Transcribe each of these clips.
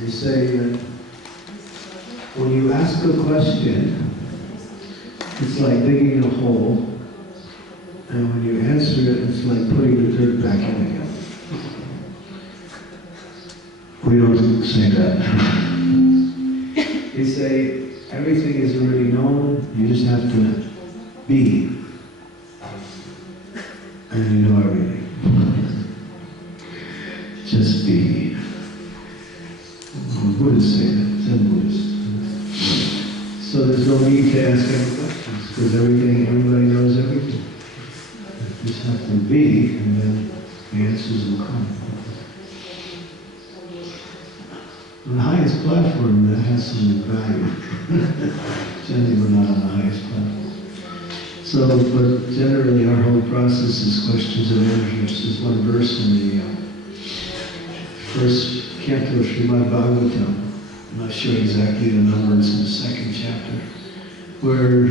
They say that when you ask a question, it's like digging a hole, and when you answer it, it's like putting the dirt back in again. We don't say that. They say everything is already known, you just have to be, and you know everything. Just be. Buddhists say that, Zen Buddhists. So there's no need to ask any questions, because everybody knows everything. You just have to be, and then the answers will come. On the highest platform, that has some value. Generally, we're not on the highest platform. So, but generally, our whole process is questions and answers. There's one verse in the first canto of Srimad Bhagavatam, I'm not sure exactly the number, it's in the second chapter, where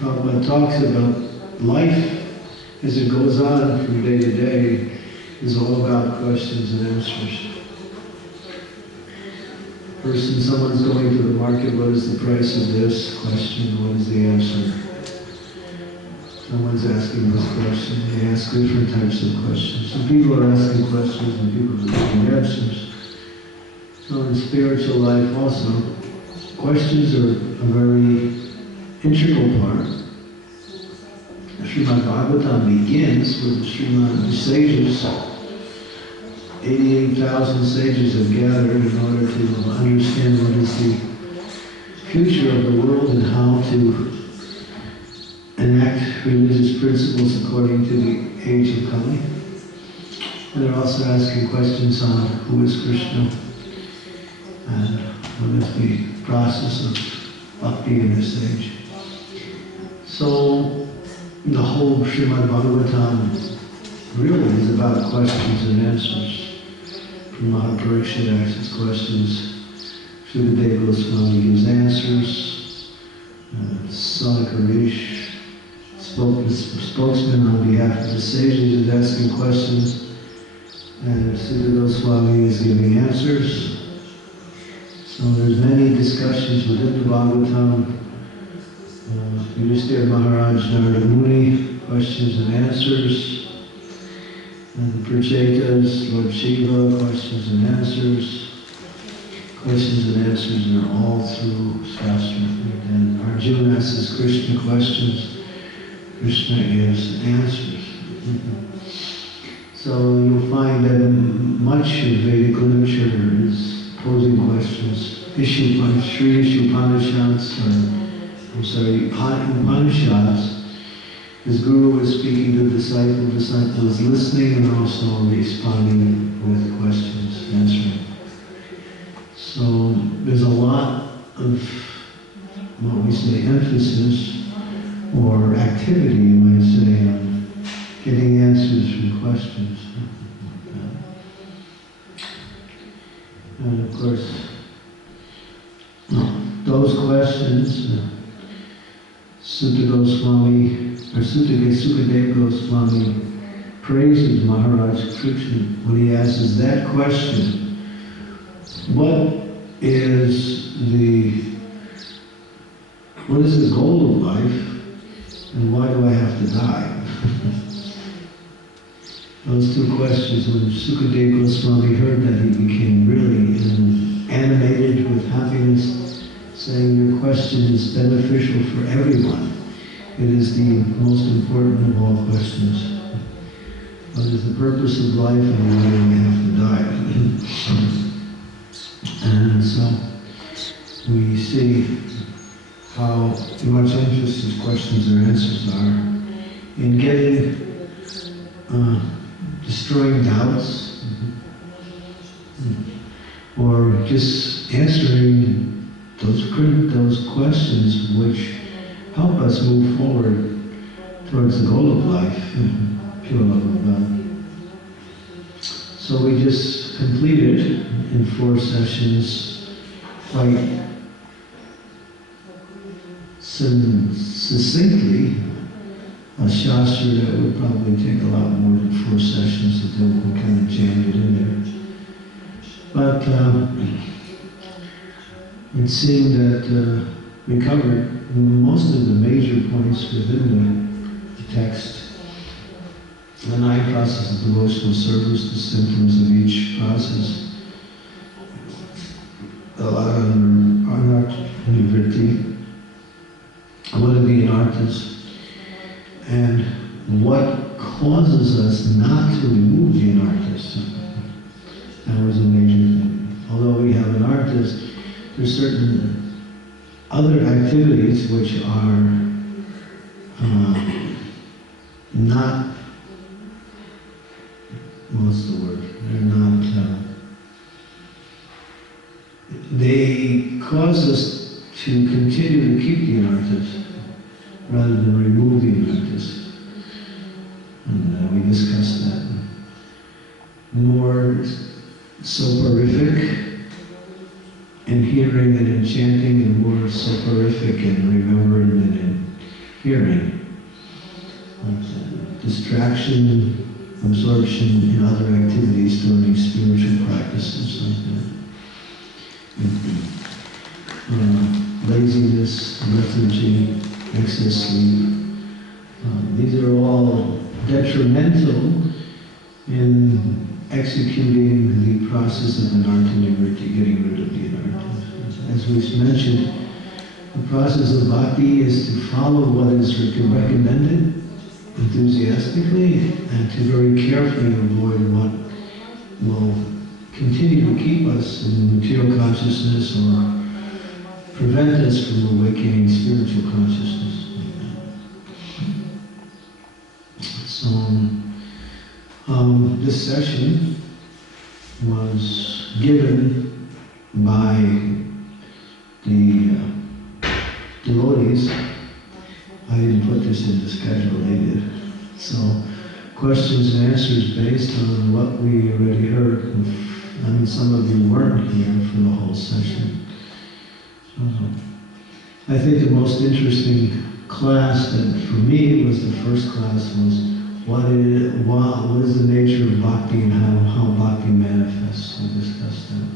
Prabhupada talks about life as it goes on from day to day. is all about questions and answers. Someone's going to the market, what is the price of this? Question, what is the answer? Someone's asking this question, they ask different types of questions. Some people are asking questions and people are giving answers. So in spiritual life also, questions are a very integral part. Srimad Bhagavatam begins with the sages. 88,000 sages have gathered in order to understand what is the future of the world and how to enact religious principles according to the age of Kali. And they're also asking questions on who is Krishna and what is the process of bhakti in this age. So the whole Srimad Bhagavatam really is about questions and answers. From Mahaparikshit asks questions, Sukadeva Goswami gives answers, Sanakarish, spokesman on behalf of the sages, is asking questions, and Sukadeva Goswami is giving answers. So there's many discussions within the Bhagavatam. Yudhishthira Maharaj, Narada Muni, questions and answers. And Prachetas, Lord Shiva, questions and answers. Questions and answers are all through Shastra. And Arjuna asks Krishna questions, Krishna gives answers. So you'll find that much of Vedic literature is posing questions. Sri Upanishads, Upanishads, his guru is speaking to the disciple is listening and also responding with questions, answering. So there's a lot of what we say emphasis or activity, you might say, on getting answers from questions. And of course, those questions, Sukadeva Goswami praises Maharaj Krishna when he asks that question, what is the goal of life and why do I have to die? Those two questions, when Sukadeva Goswami heard that, he became really animated with happiness, saying your question is beneficial for everyone. It is the most important of all questions. What is the purpose of life and why do we have to die? And so we see how much emphasis questions or answers are in getting, destroying doubts, or just answering those questions which help us move forward towards the goal of life, pure love of God. So we just completed in 4 sessions quite succinctly a shastra that would probably take a lot more than 4 sessions to do. We kind of jammed it in there. But it seemed that we covered most of the major points within the text. The 9 processes of devotional service, the symptoms of each process, the anartha-nivritti, what to be an artist, and what causes us not to remove the anarthas. That was a major thing. Although we have an artist, there's certain other activities which are not, what's the word? They're not, they cause us to continue to keep the anarthas rather than remove the anarthas. And we discussed that. More soporific in hearing and in chanting, and more soporific in remembering and in hearing. Like distraction absorption in other activities during spiritual practices like that. Laziness, lethargy, excess sleep. These are all detrimental in executing the process of anartha-nivritti, getting rid of the anarthas. As we mentioned, the process of bhakti is to follow what is recommended enthusiastically and to very carefully avoid what will continue to keep us in material consciousness or prevent us from awakening spiritual consciousness. So, this session was given by the devotees. I didn't put this in the schedule, they did. So, questions and answers based on what we already heard. I mean, some of you weren't here for the whole session. I think the most interesting class that for me was the first class was what is the nature of bhakti and how bhakti manifests. We discussed that.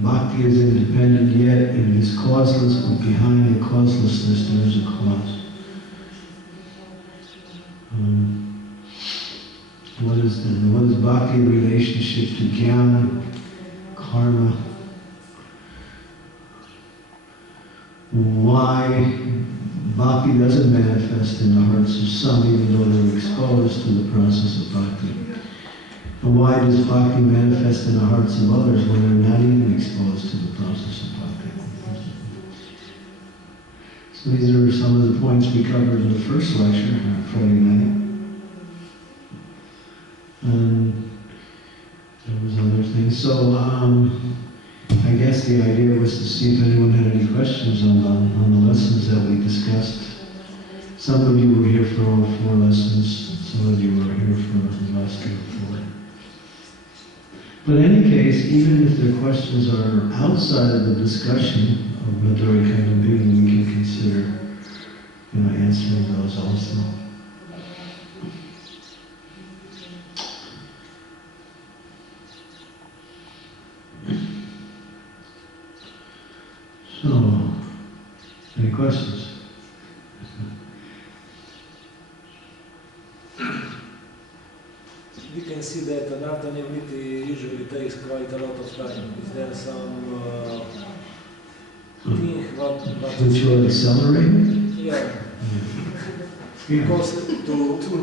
Bhakti is independent, yet it is causeless, but behind the causelessness there is a cause. What is bhakti in relationship to jnana, karma? Why bhakti doesn't manifest in the hearts of some even though they're exposed to the process of bhakti? And why does bhakti manifest in the hearts of others when they're not even exposed to the process of bhakti? So these are some of the points we covered in the first lecture on Friday night. And there was other things. So I guess the idea was to see if anyone had any questions on the lessons that we discussed. Some of you were here for all 4 lessons. Some of you were here for the last 3 or 4. But in any case, even if their questions are outside of the discussion of Madhuri kind of being, we can consider, answering those also. So, any questions? We can see that anartha-nivritti usually takes quite a lot of time. Is there some thing which will accelerate it? Yeah. Because to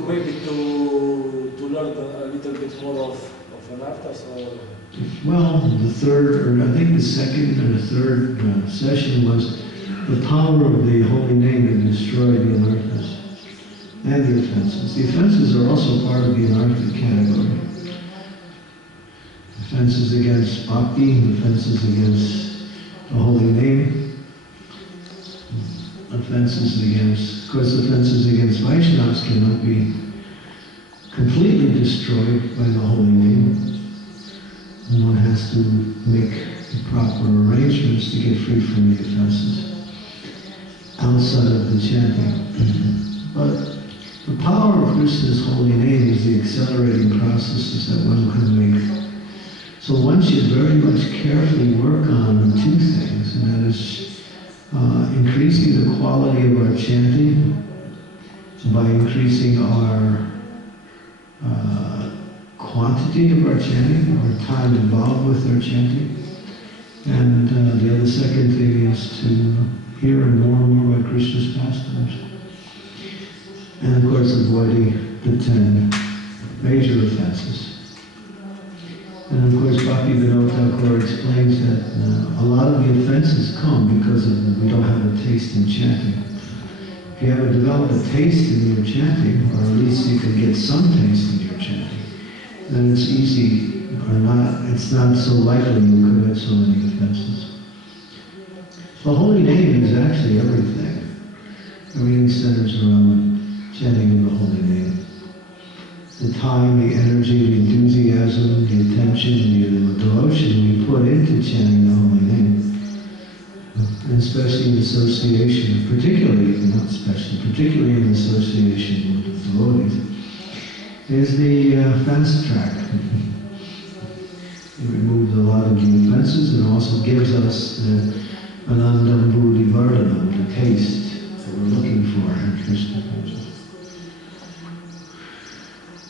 maybe to learn a little bit more of anarthas, or well, the third, or I think the second or the third session was the power of the holy name to destroy the anarthas and the offenses. The offenses are also part of the anartha category. Offenses against bhakti, offenses against the holy name, offenses against, of course, offenses against Vaishnavas cannot be completely destroyed by the holy name. One has to make the proper arrangements to get free from the offenses outside of the chanting. But the power of Krishna's holy name is the accelerating processes that one can make. So one should very much carefully work on 2 things, and that is increasing the quality of our chanting by increasing our quantity of our chanting, our time involved with our chanting. And the other second thing is to hear more and more about Krishna's pastimes. And of course avoiding the 10 major offenses. And of course Bhakti Vinod Thakur explains that a lot of the offenses come because we don't have a taste in chanting. If you haven't developed a taste in your chanting, or at least you can get some taste in your chanting, then it's easy, it's not so likely you'll commit so many offenses. The holy name is actually everything. Everything centers around chanting of the holy name. The time, the energy, the enthusiasm, the attention, the devotion we put into chanting the holy name. And especially in association, particularly in association with the devotees. is the fast track. It removes a lot of the offenses and also gives us the anandam buddhi vardhanam, the taste that we're looking for in Krishna consciousness.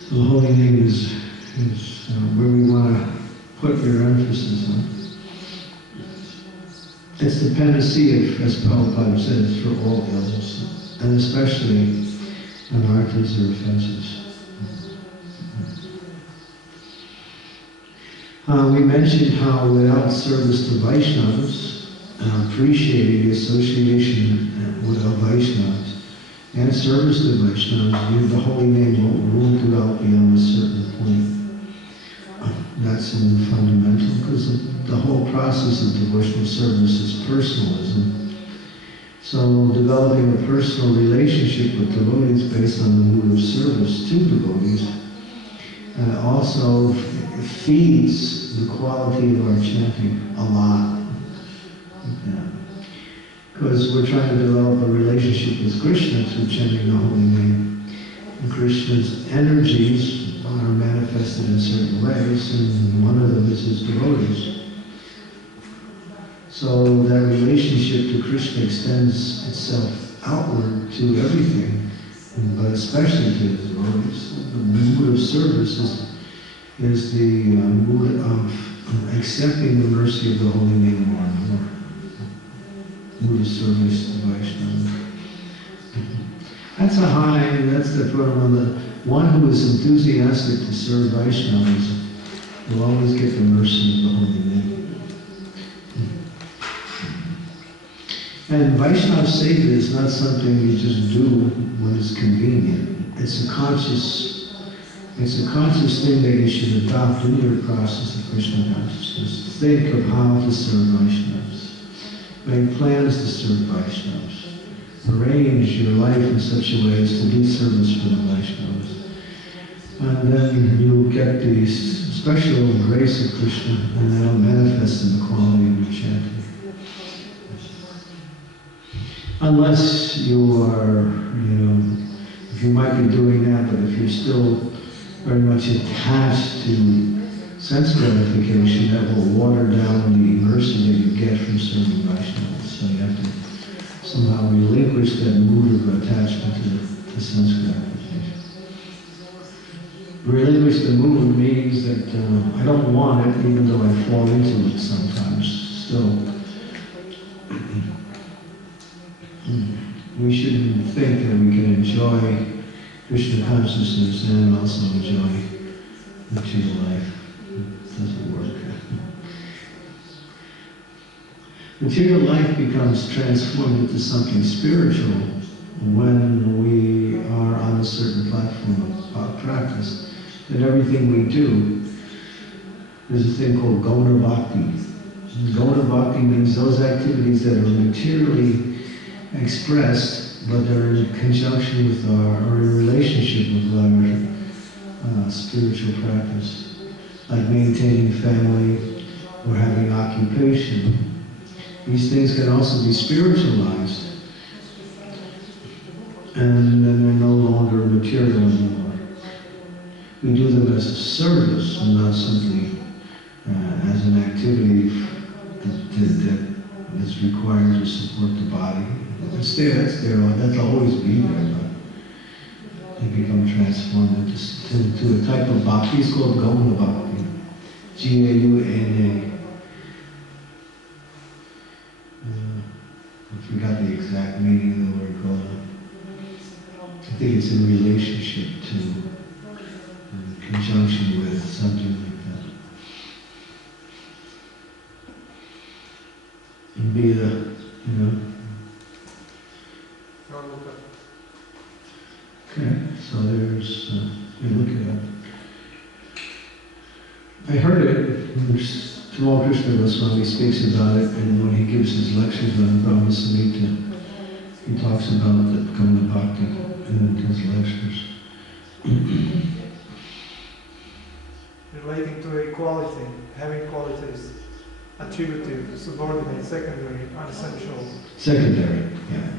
So the holy name is where we want to put your emphasis on. It's the panacea, as Prabhupada says, for all ills, and especially anarthas or offenses. We mentioned how without service to Vaishnavas, appreciating the association with Vaishnavas, and service to Vaishnavas, the holy name won't develop beyond a certain point. That's in the fundamental, because the whole process of devotional service is personalism. So developing a personal relationship with devotees based on the mood of service to devotees also feeds the quality of our chanting a lot. Because we're trying to develop a relationship with Krishna through chanting the holy name. And Krishna's energies are manifested in certain ways, and one of them is his devotees. So that relationship to Krishna extends itself outward to everything, but especially to his devotees. The mood of service is the mood of accepting the mercy of the holy name more and more. Mood of service to Vaishnava. That's the one who is enthusiastic to serve Vaishnavas will always get the mercy of the holy name. And Vaishnava Seva is not something you just do when it's convenient. It's a conscious thing that you should adopt in your process of Krishna consciousness. Think of how to serve Vaishnavas. Make plans to serve Vaishnavas. Arrange your life in such a way as to do service for the Vaishnavas. And then you'll get the special grace of Krishna, and that'll manifest in the quality of your chanting. Unless you are, if you might be doing that, but if you're still very much attached to sense gratification, that will water down the mercy that you get from serving Vaishnavas. So you have to somehow relinquish that mood of attachment to sense gratification. Relinquish the mood means that I don't want it, even though I fall into it sometimes. Still, we shouldn't think that we can enjoy Krishna consciousness and also enjoy material life. It doesn't work. Material life becomes transformed into something spiritual when we are on a certain platform of practice. And everything we do, there's a thing called Gona Bhakti. Gona Bhakti means those activities that are materially expressed, but they're in conjunction with or in relationship with our spiritual practice, like maintaining family or having occupation. These things can also be spiritualized, and then they're no longer material anymore. We do them as a service and not simply as an activity that is required to support the body. It's there, that'll always be there, but they become transformed into a type of bhakti. It's called Gauna Bhakti, G-A-U-N-A. I forgot the exact meaning of the word Gauna. I think it's in relationship to, in conjunction with something like that. And be Okay, so there's, you look it up. I heard it, Tamal Krishna Goswami speaks about it, and when he gives his lectures on Brahma Samhita, he talks about the Gona Bhakti in his lectures. Relating to equality, having qualities, attributive, subordinate, secondary, unessential. Secondary, yeah.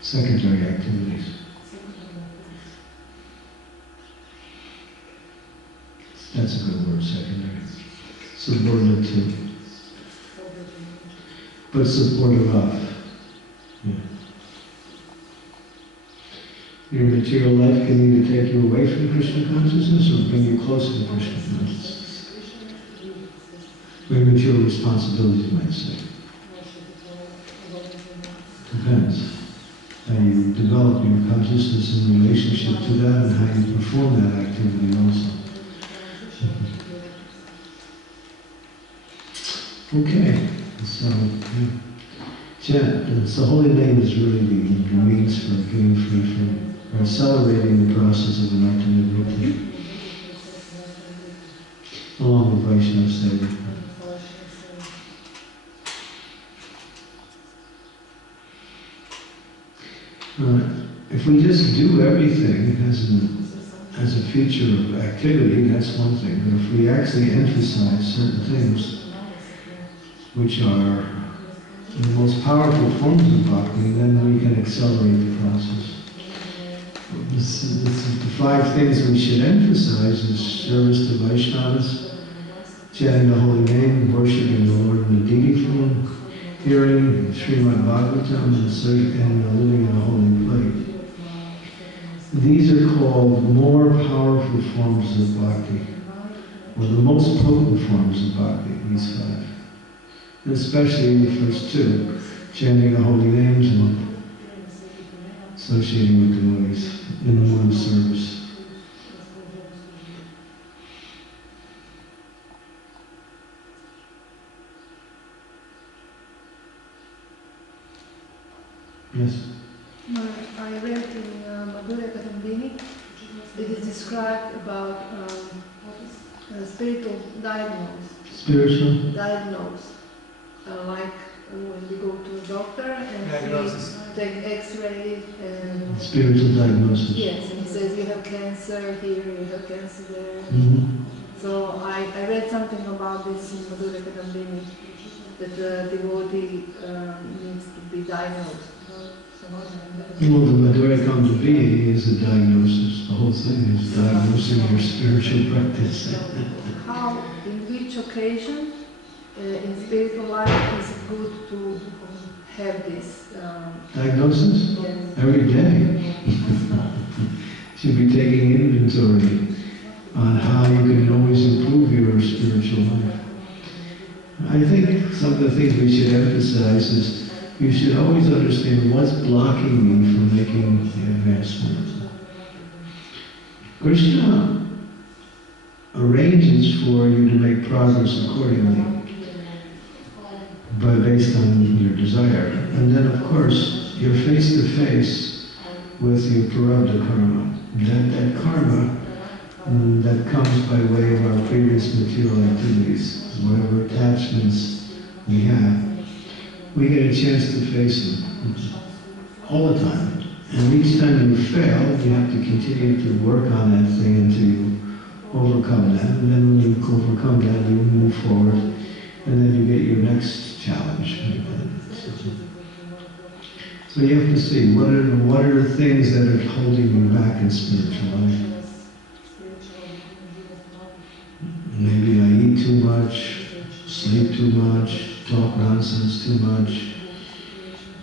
Secondary activities. That's a good word, secondary. Subordinate to. But supportive of. Yeah. Your material life can either take you away from Krishna consciousness or bring you closer to Krishna consciousness. Premature responsibility, you might say. Depends. How you develop your consciousness in relationship to that and how you perform that activity also. Okay, so yeah. Chant. So holy name is really the means for getting free from, or accelerating the process of enlightenment nirvana, along with Vaishnava Seva. If we just do everything as a feature of activity, that's one thing. But if we actually emphasize certain things, which are the most powerful forms of bhakti, then we can accelerate the process. The 5 things we should emphasize is service to Vaishnavas, chanting the holy name, worshiping the Lord in the deity form, hearing Srimad Bhagavatam, and living in a holy place. These are called more powerful forms of bhakti, or the most potent forms of bhakti, these 5. And especially the first 2, chanting the holy names and associating with devotees in the one service. Yes? I read in Madhurya Kadambini, it is described about spiritual diagnosis. Spiritual? Diagnose. Like when we go to a doctor and he take X-ray and... Spiritual diagnosis. Yes, and he says you have cancer here, you have cancer there. Mm-hmm. So I read something about this in Madhurya Kadambini, that the devotee needs to be diagnosed. Well, the Madhurya Kadambini is a diagnosis. The whole thing is diagnosing your spiritual practice. How, in which occasion in spiritual life is it good to have this? Diagnosis? Yes. Every day. Should be taking inventory on how you can always improve your spiritual life. I think some of the things we should emphasize is you should always understand what's blocking me from making advancement. Krishna arranges for you to make progress accordingly, but based on your desire. And then, of course, you're face to face with your prarabdha karma. That karma that comes by way of our previous material activities, whatever attachments we have, we get a chance to face them all the time. And each time you fail, you have to continue to work on that thing until you overcome that. And then when you overcome that, you move forward, and then you get your next challenge. So you have to see what are the things that are holding you back in spiritual life. Maybe I eat too much, sleep too much, talk nonsense too much,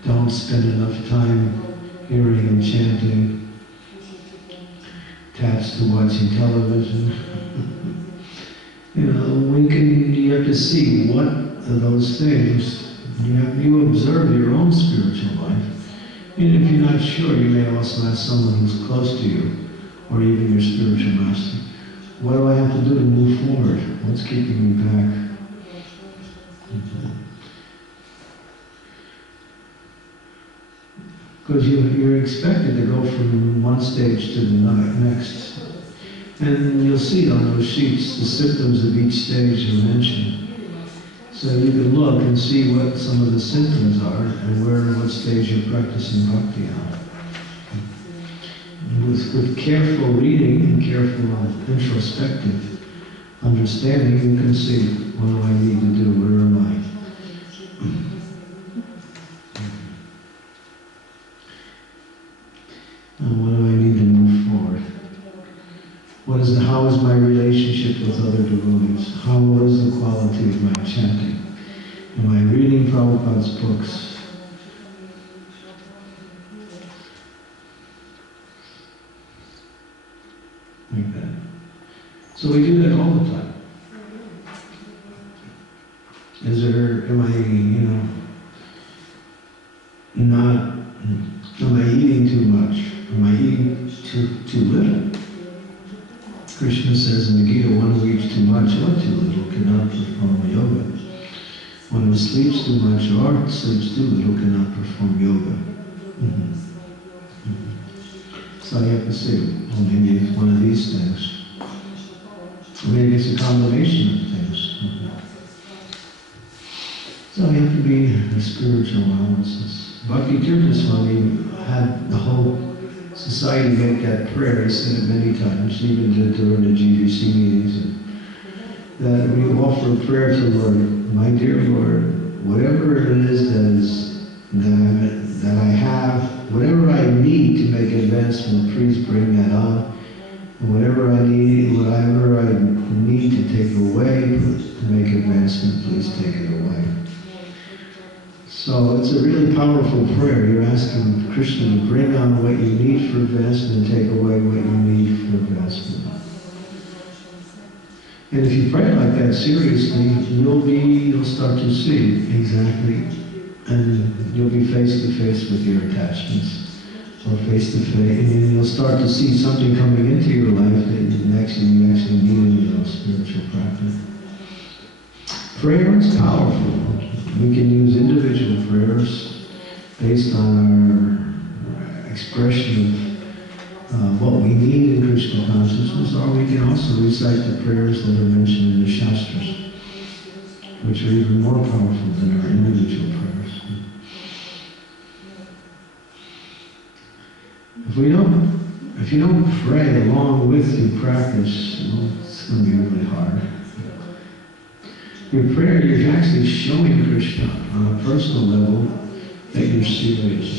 don't spend enough time hearing and chanting, attached to watching television. You have to see what are those things. You observe your own spiritual life. And if you're not sure, you may also ask someone who's close to you, or even your spiritual master, what do I have to do to move forward? What's keeping me back? Because you're expected to go from one stage to the next. And you'll see on those sheets the symptoms of each stage are mentioned. So you can look and see what some of the symptoms are and what stage you're practicing bhakti on. With careful reading and careful introspective understanding, you can see, what do I need to do? Where am I? And what do I need to move forward? How how is my relationship with other devotees? How is the quality of my chanting? Am I reading Prabhupada's books? Like that. So we do that all the time. Am I eating too much? Am I eating too little? Krishna says in the Gita, one who eats too much or too little cannot perform yoga. One who sleeps too much or sleeps too little cannot perform yoga. So you have to say, well, maybe it's one of these things. Or maybe it's a combination of things. So you have to be a spiritual analysis. Bhakti Tirtha Swami had the whole society make that prayer. He said it many times, even during the GBC meetings, that we offer a prayer to the Lord. My dear Lord, whatever it is that I have, whatever I need to make advancement, please bring that on. And whatever I need to take away to make advancement, please take it away. So it's a really powerful prayer. You're asking Krishna to bring on what you need for advancement and take away what you need for advancement. And if you pray like that seriously, you'll start to see exactly, and you'll be face to face with your attachments, or face to face, and you'll start to see something coming into your life that you actually need in your spiritual practice. Prayer is powerful. We can use individual prayers based on our expression of what we need in Krishna consciousness, or we can also recite the prayers that are mentioned in the Shastras, which are even more powerful than our individual prayers. If you don't pray along with your practice, it's going to be really hard. Your prayer, you're actually showing Krishna on a personal level that you're serious.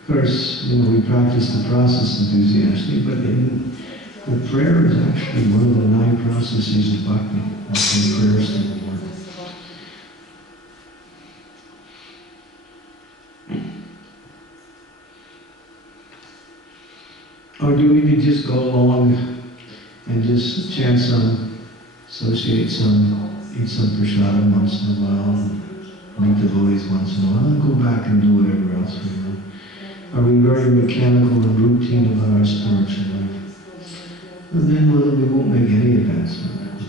Of course, we practice the process enthusiastically, but the prayer is actually one of the 9 processes of bhakti, offering prayers to the Lord. Or do we just go along and just chant some, associate some, eat some prasadam once in a while, meet devotees once in a while, and go back and do whatever else we want? Are we very mechanical and routine about our spiritual life? And then we won't make any advancement.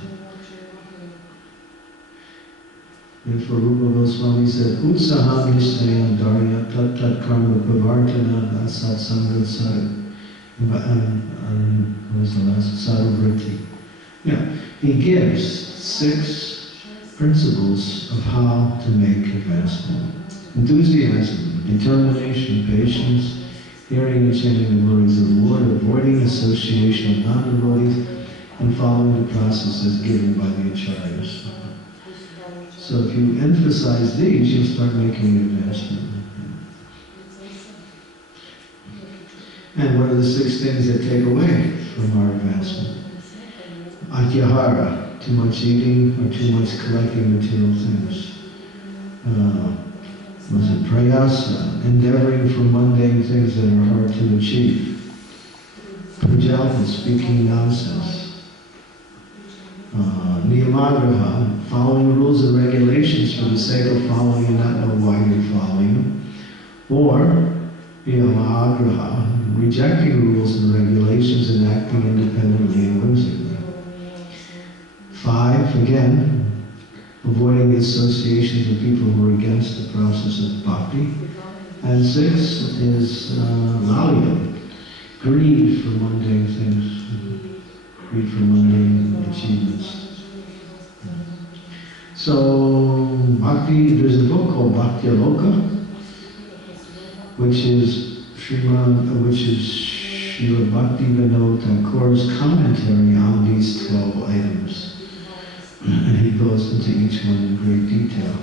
Therefore, Rupa Goswami said, Utsaham nishtayam dharya tat tat karma pavartana asat samgad sara. What was the last? Sarvritti. Yeah, he gives 6 principles of how to make advancement. Enthusiasm, determination, patience, hearing and chanting the words of the Lord, avoiding association of non-devotees, and following the processes given by the acharyas. So if you emphasize these, you'll start making advancement. And what are the 6 things that take away from our advancement? Atyahara, too much eating or too much collecting material things. Was it prayasa, endeavoring for mundane things that are hard to achieve. Prajalpa, speaking nonsense. Niyamagraha, following rules and regulations for the sake of following and not know why you're following them. Or Niyamagraha, rejecting rules and regulations and acting independently and whimsically. 5, again, avoiding the associations of people who are against the process of bhakti. And 6 is lalya, greed for mundane things, greed for mundane achievements. So, bhakti, there's a book called Bhakti Aloka, which is Srila Bhakti Vinod Thakur's commentary on these 12 items. And he goes into each one in great detail.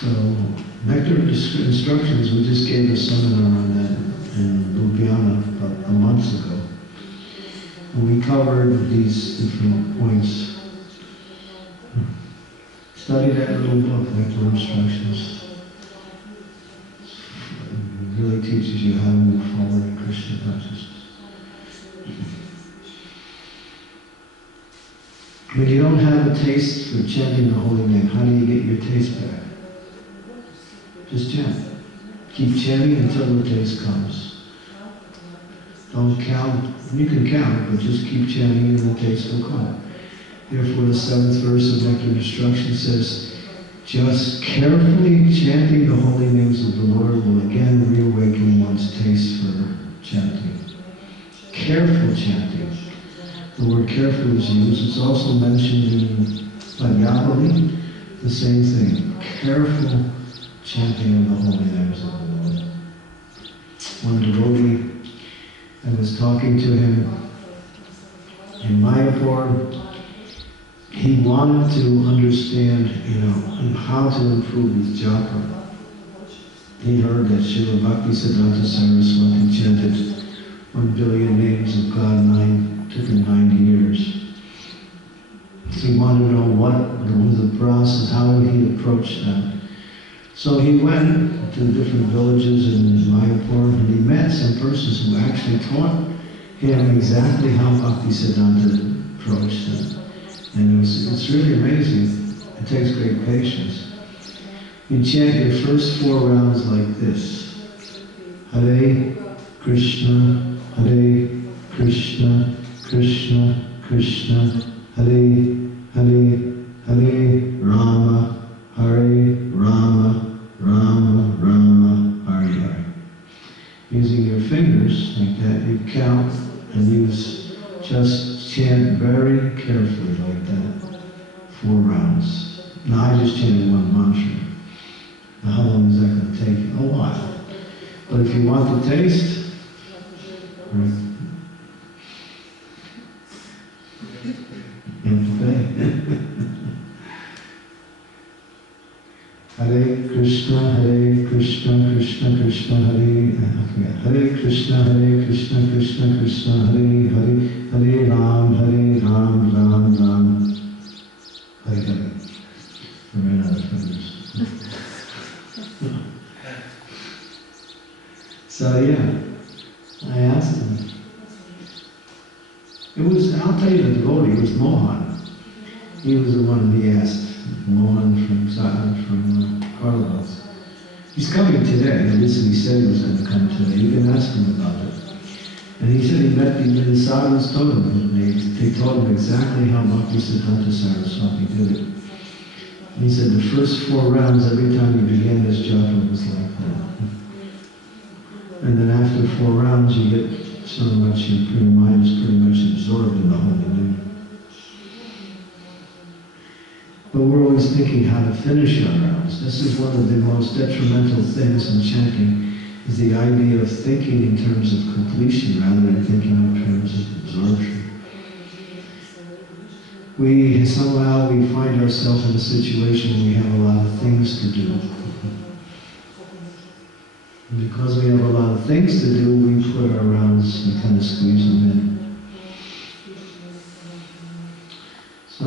So, nectar instructions, we just gave a seminar on that in Ljubljana about these different points. Study that little book, Nectar Instructions. It really teaches you how to move forward in Krishna consciousness. When you don't have a taste for chanting the holy name, how do you get your taste back? Just chant. Keep chanting until the taste comes. Don't count. You can count, but just keep chanting and the taste will come. Therefore, the 7th verse of Nectar Instruction says, just carefully chanting the holy names of the Lord will again reawaken one's taste for chanting. Careful chanting. The word careful is used. It's also mentioned in Bhagavad, the same thing. Careful chanting of the holy names of the Lord. One devotee, I was talking to him in Mayapur. He wanted to understand, how to improve his japa. He heard that Srila Bhaktisiddhanta Saraswati chanted 1 billion names of God, took him 90 years. So he wanted to know what was the process, how would he approach that. So he went to different villages in Mayapur and he met some persons who actually taught him exactly how Bhaktisiddhanta approached it. And it's really amazing. It takes great patience. You chant your first 4 rounds like this. Hare Krishna, Hare Krishna, Krishna Krishna, Hare Hare, Hare Rama, Hare Rama, Rama Rama, Hare Hare. Using your fingers like that, you count and just chant very carefully like that. 4 rounds. Now I just chanted 1 mantra. Now how long is that going to take you? A while. But if you want the taste, right? Hare Krishna, Hare Krishna, Krishna Krishna, Hare Krishna, Krishna Krishna, Hare Hare, Hare Ram, Ram Ram. Hare Hare. I ran out of fingers. So yeah, I asked him. I'll tell you the devotee, it was Mohan. He was the one he asked. Mohan from Zagreb, from Carlos. He's coming today. He said he was going to come today. You can ask him about it. And he said he met the sadhus told him. They told him exactly how Bhaktisiddhanta Saraswati did it. And he said the first 4 rounds, every time he began his japa was like that. And then after 4 rounds, you get so much, your mind is pretty much absorbed in the holy name. But we're always thinking how to finish our rounds. This is one of the most detrimental things in chanting, is the idea of thinking in terms of completion rather than thinking in terms of absorption. Somehow we find ourselves in a situation where we have a lot of things to do. And because we have a lot of things to do, we put our rounds and kind of squeeze them in. So,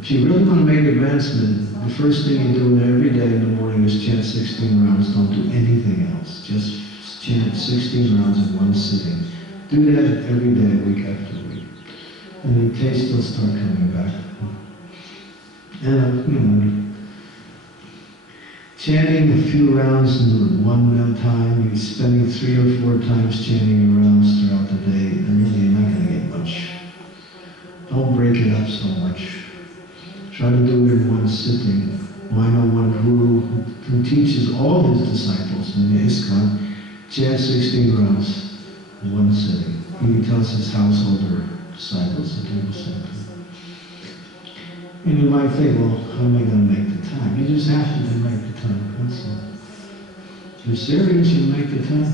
if you really want to make advancement, the first thing you do every day in the morning is chant 16 rounds. Don't do anything else. Just chant 16 rounds in one sitting. Do that every day, week after week. And your taste will start coming back. And, chanting a few rounds in 1 minute time, you're spending 3 or 4 times chanting your rounds throughout the day, and really you're not going to get much. Don't break it up so much. Try to do it in one sitting. Well, I know one guru who teaches all his disciples in the ISKCON, chant 16 rounds in one sitting. He tells his householder disciples to do the same thing. And you might think, well, how am I going to make the time? You just have to make the time. That's all. If you're serious, you make the time.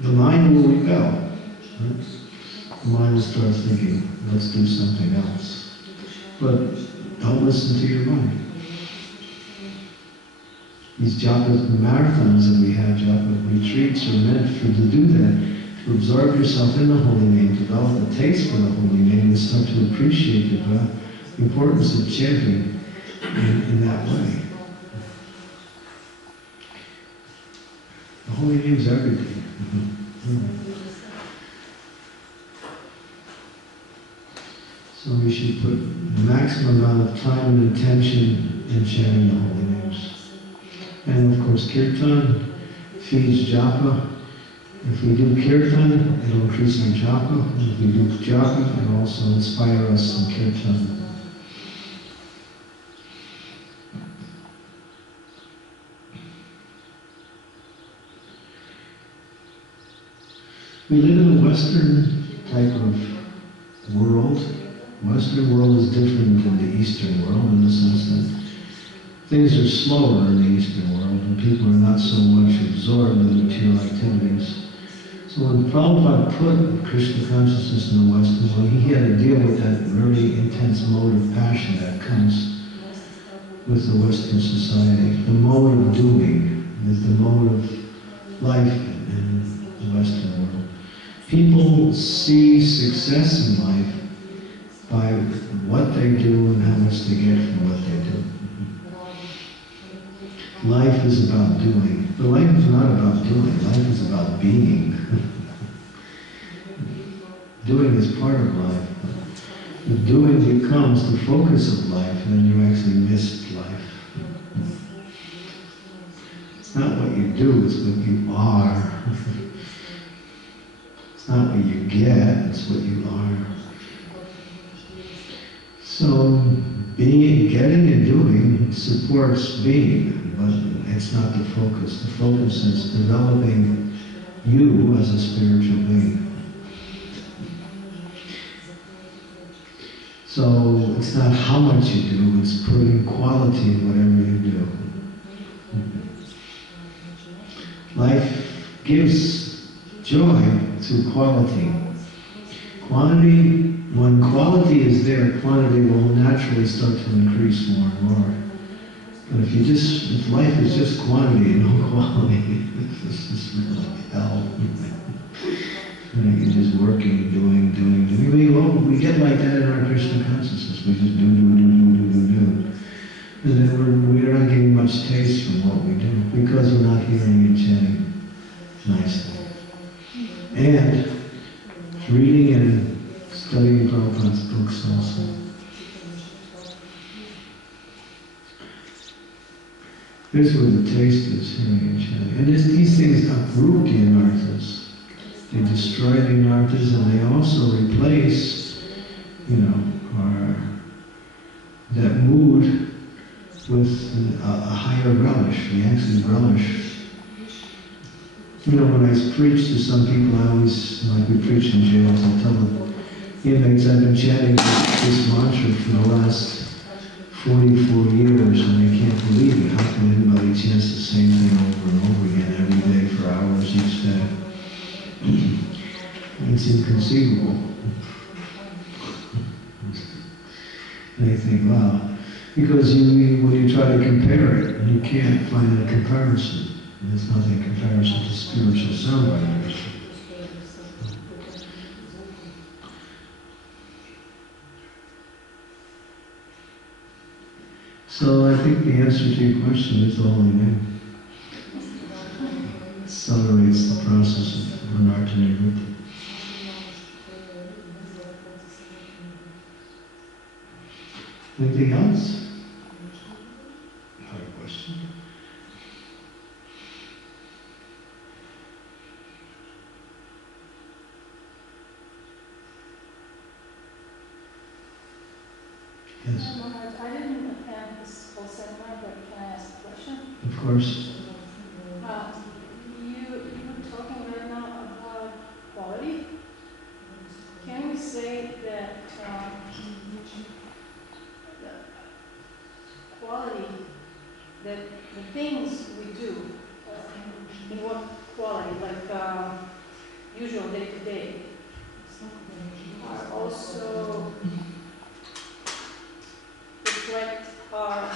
The mind will rebel. Right? The mind will start thinking, let's do something else. But don't listen to your mind. These japa marathons that we have, japa retreats, are meant to do that, to absorb yourself in the holy name, develop a taste for the holy name, and start to appreciate the importance of chanting in that way. The holy name is everything. So we should put the maximum amount of time and attention in chanting the holy names. And of course, kirtan feeds japa. If we do kirtan, it'll increase our japa. And if we do japa, it'll also inspire us in kirtan. We live in a Western type of world. Western world is different than the Eastern world in the sense that things are slower in the Eastern world and people are not so much absorbed in material activities. So when Prabhupada put Krishna consciousness in the Western world, he had to deal with that very intense mode of passion that comes with the Western society. The mode of doing is the mode of life in the Western world. People see success in life by what they do and how much they get from what they do. Life is about doing. But life is not about doing. Life is about being. Doing is part of life. If doing becomes the focus of life, then you actually missed life. It's not what you do, it's what you are. It's not what you get, it's what you are. So, getting and doing supports being, but it's not the focus. The focus is developing you as a spiritual being. So, it's not how much you do, it's putting quality in whatever you do. Life gives joy through quality. Quantity, when quality is there, quantity will naturally start to increase more and more. But if life is just quantity and no quality, it's just really hell. And you're just working, doing. We get like that in our Krishna consciousness. We just do. And then we're not getting much taste from what we do because we're not hearing and chanting nicely. And reading and studying Prabhupada's books also. Here's where the taste is, hearing and chanting. And these things uproot the anarthas. They destroy the anarthas and they also replace, that mood with a higher relish. We actually relish. When I preach to some people, I always, like we preach in jails, I tell them, inmates, I've been chanting this mantra for the last 44 years and they can't believe it. How can anybody chant the same thing over and over again every day for hours each day? It's inconceivable. And they think, wow. Because when you try to compare it, you can't find a comparison. There's nothing in comparison to spiritual sound vibration. So I think the answer to your question is the holy name. It accelerates the process of anartha nivritti. Anything else? Another question? Yes. I didn't attend this whole seminar, but can I ask a question? Of course. You were talking right now about quality. Can we say that the quality, that the things we do, in what quality, like usual day-to-day, are also reflect our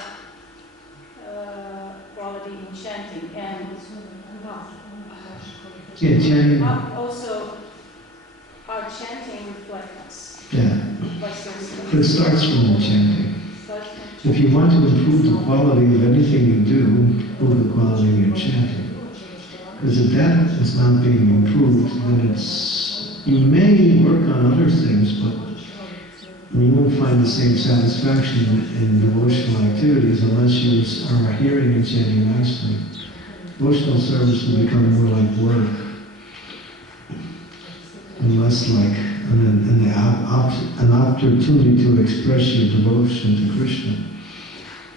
quality in chanting, and Yeah, chanting. Also, our chanting reflects Yeah. what's so It starts from the chanting. If you want to improve the quality of anything you do, improve the quality of your chanting. Because if that is not being improved, then you may work on other things, but you won't find the same satisfaction in devotional activities unless you are hearing and chanting nicely. Devotional service will become more like work and less like an opportunity to express your devotion to Krishna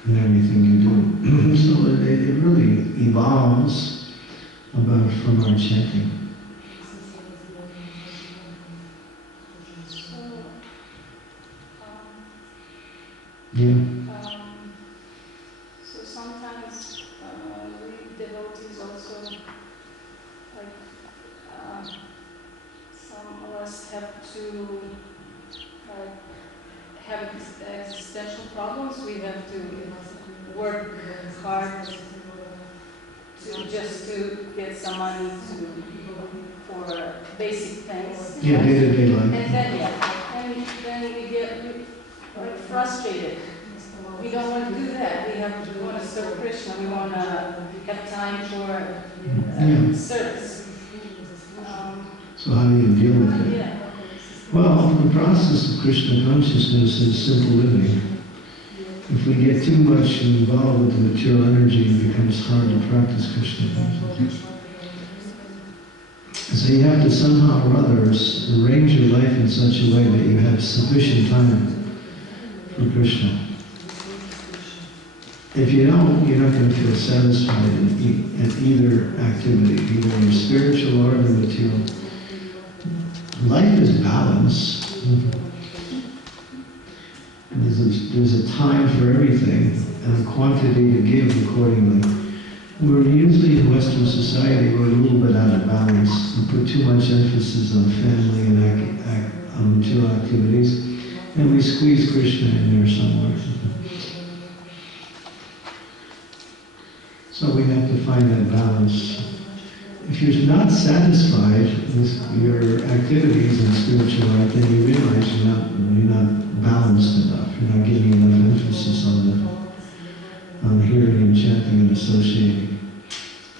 in everything you do. So it really evolves from our chanting. Yeah. So sometimes we devotees also, like, some of us have to have existential problems. We have to work hard to get some money for basic things. Yeah, day-to-day life. And then we get like frustrated. We don't want to do that. We want to serve Krishna. We want to have time for service. So how do you deal with it? Yeah. Well, the process of Krishna consciousness is simple living. If we get too much involved with the material energy, it becomes hard to practice Krishna consciousness. So you have to somehow or other arrange your life in such a way that you have sufficient time for Krishna. If you don't, you're not going to feel satisfied in either activity, either your spiritual or the material. Life is balance. And there's a time for everything and a quantity to give accordingly. We're usually in Western society, we're a little bit out of balance. We put too much emphasis on family and on material activities, and we squeeze Krishna in there somewhere. So we have to find that balance. If you're not satisfied with your activities in spiritual life, then you realize you're not balanced enough. You're not giving enough emphasis on hearing and chanting and associating.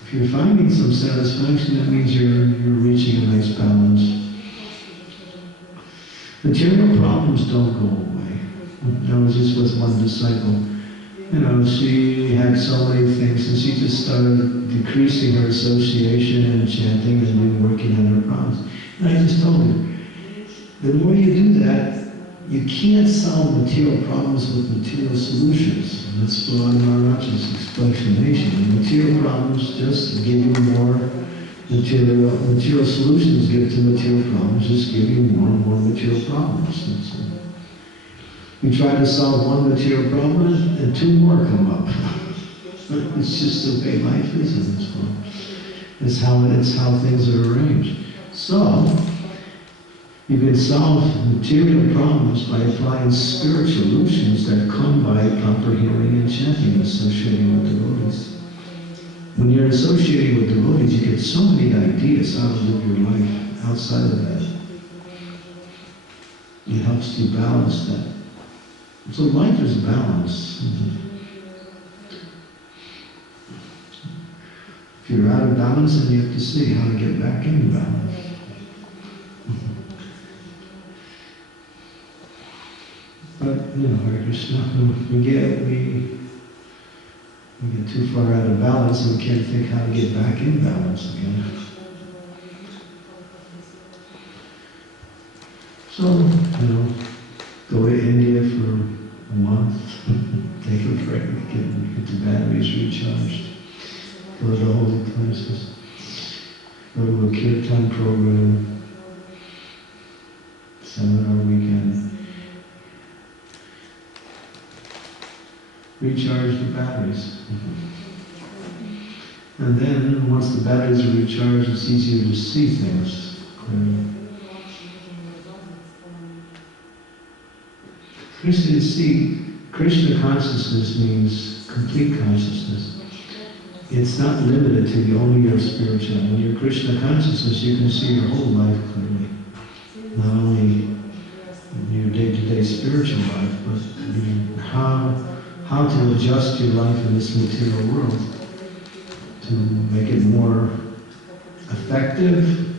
If you're finding some satisfaction, that means you're reaching a nice balance. Material problems don't go away. I was just with one disciple. She had so many things, and she just started decreasing her association and chanting and then working on her problems. And I just told her, the more you do that, you can't solve material problems with material solutions. And that's Lord Maharaja's explanation. Material problems just give you more material solutions give to material problems, just give you more and more material problems. You try to solve one material problem and two more come up. It's just the way life is in this world. It's how things are arranged. So, you can solve material problems by applying spiritual solutions that come by proper hearing and chanting, associating with devotees. When you're associating with devotees, you get so many ideas how to live your life outside of that. It helps you balance that. So life is balance. If you're out of balance, then you have to see how to get back in balance. But, Hare Krishna, we get too far out of balance and we can't think how to get back in balance again. So, go to India for a month, take a break, get the batteries recharged, go to holy places, go to a kirtan program, seminar weekend. Recharge the batteries. And then, once the batteries are recharged, it's easier to see things clearly. Krishna consciousness means complete consciousness. it's not limited to only your spiritual. When you're Krishna consciousness, you can see your whole life clearly. Not only your day-to-day spiritual life, but how to adjust your life in this material world to make it more effective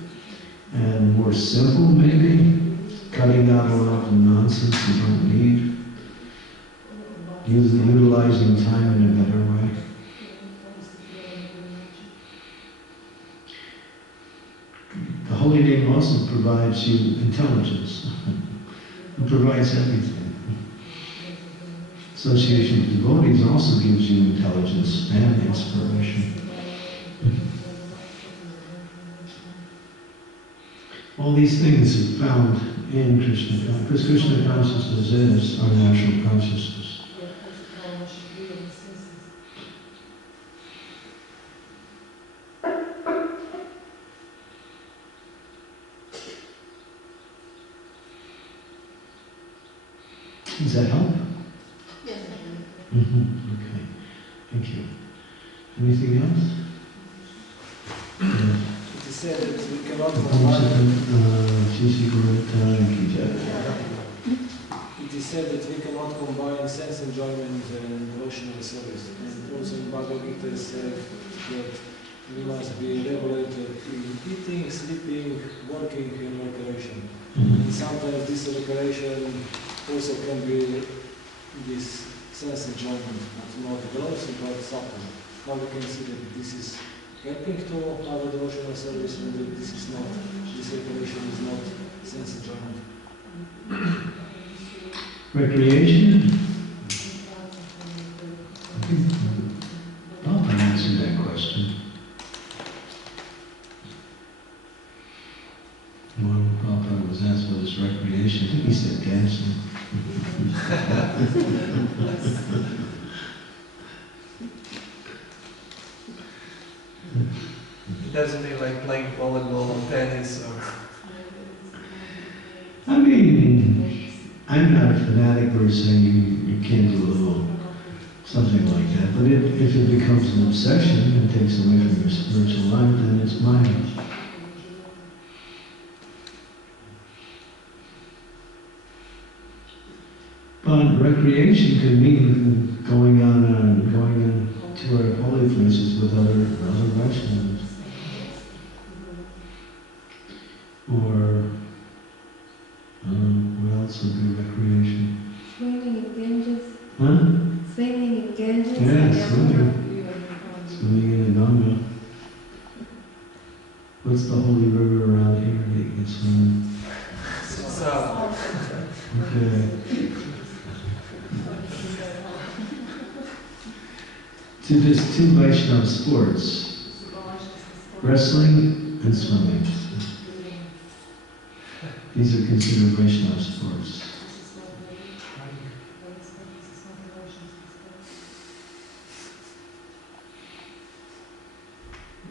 and more simple, maybe, cutting out a lot of nonsense you don't need, utilizing time in a better way. The holy name also provides you intelligence. It provides everything. Association with devotees also gives you intelligence and inspiration. All these things are found in Krishna consciousness, because Krishna consciousness is our natural consciousness. Does that help? Yes. Okay, thank you. Anything else? It is said that we cannot combine. It is said that we cannot combine sense enjoyment and devotional service. And also in Bhagavad Gita it said that we must be regulated in eating, sleeping, working, and recreation. And sometimes this recreation also can be this sense enjoyment, not gross, but subtle. Now we can see that this is helping to our devotional service, and that this recreation is not sense enjoyment. Recreation? I'll answer that question. Well, Prabhupada was asked what is recreation. I think he said dancing. It doesn't mean like playing volleyball or tennis or... I mean, I'm not a fanatic per se. You can't do a little something like that. But if it becomes an obsession and takes away from your spiritual life, then it's minor. But recreation could mean going to our holy places with other Vaishnavas. Or what else would be recreation? Swimming in Ganges. Huh? Swimming in Ganges. Yeah, swimming. Swimming in the Ganga. What's the holy river around here that you can swim in? So, Okay. There's two Vaishnava sports, wrestling and swimming. These are considered Vaishnava sports.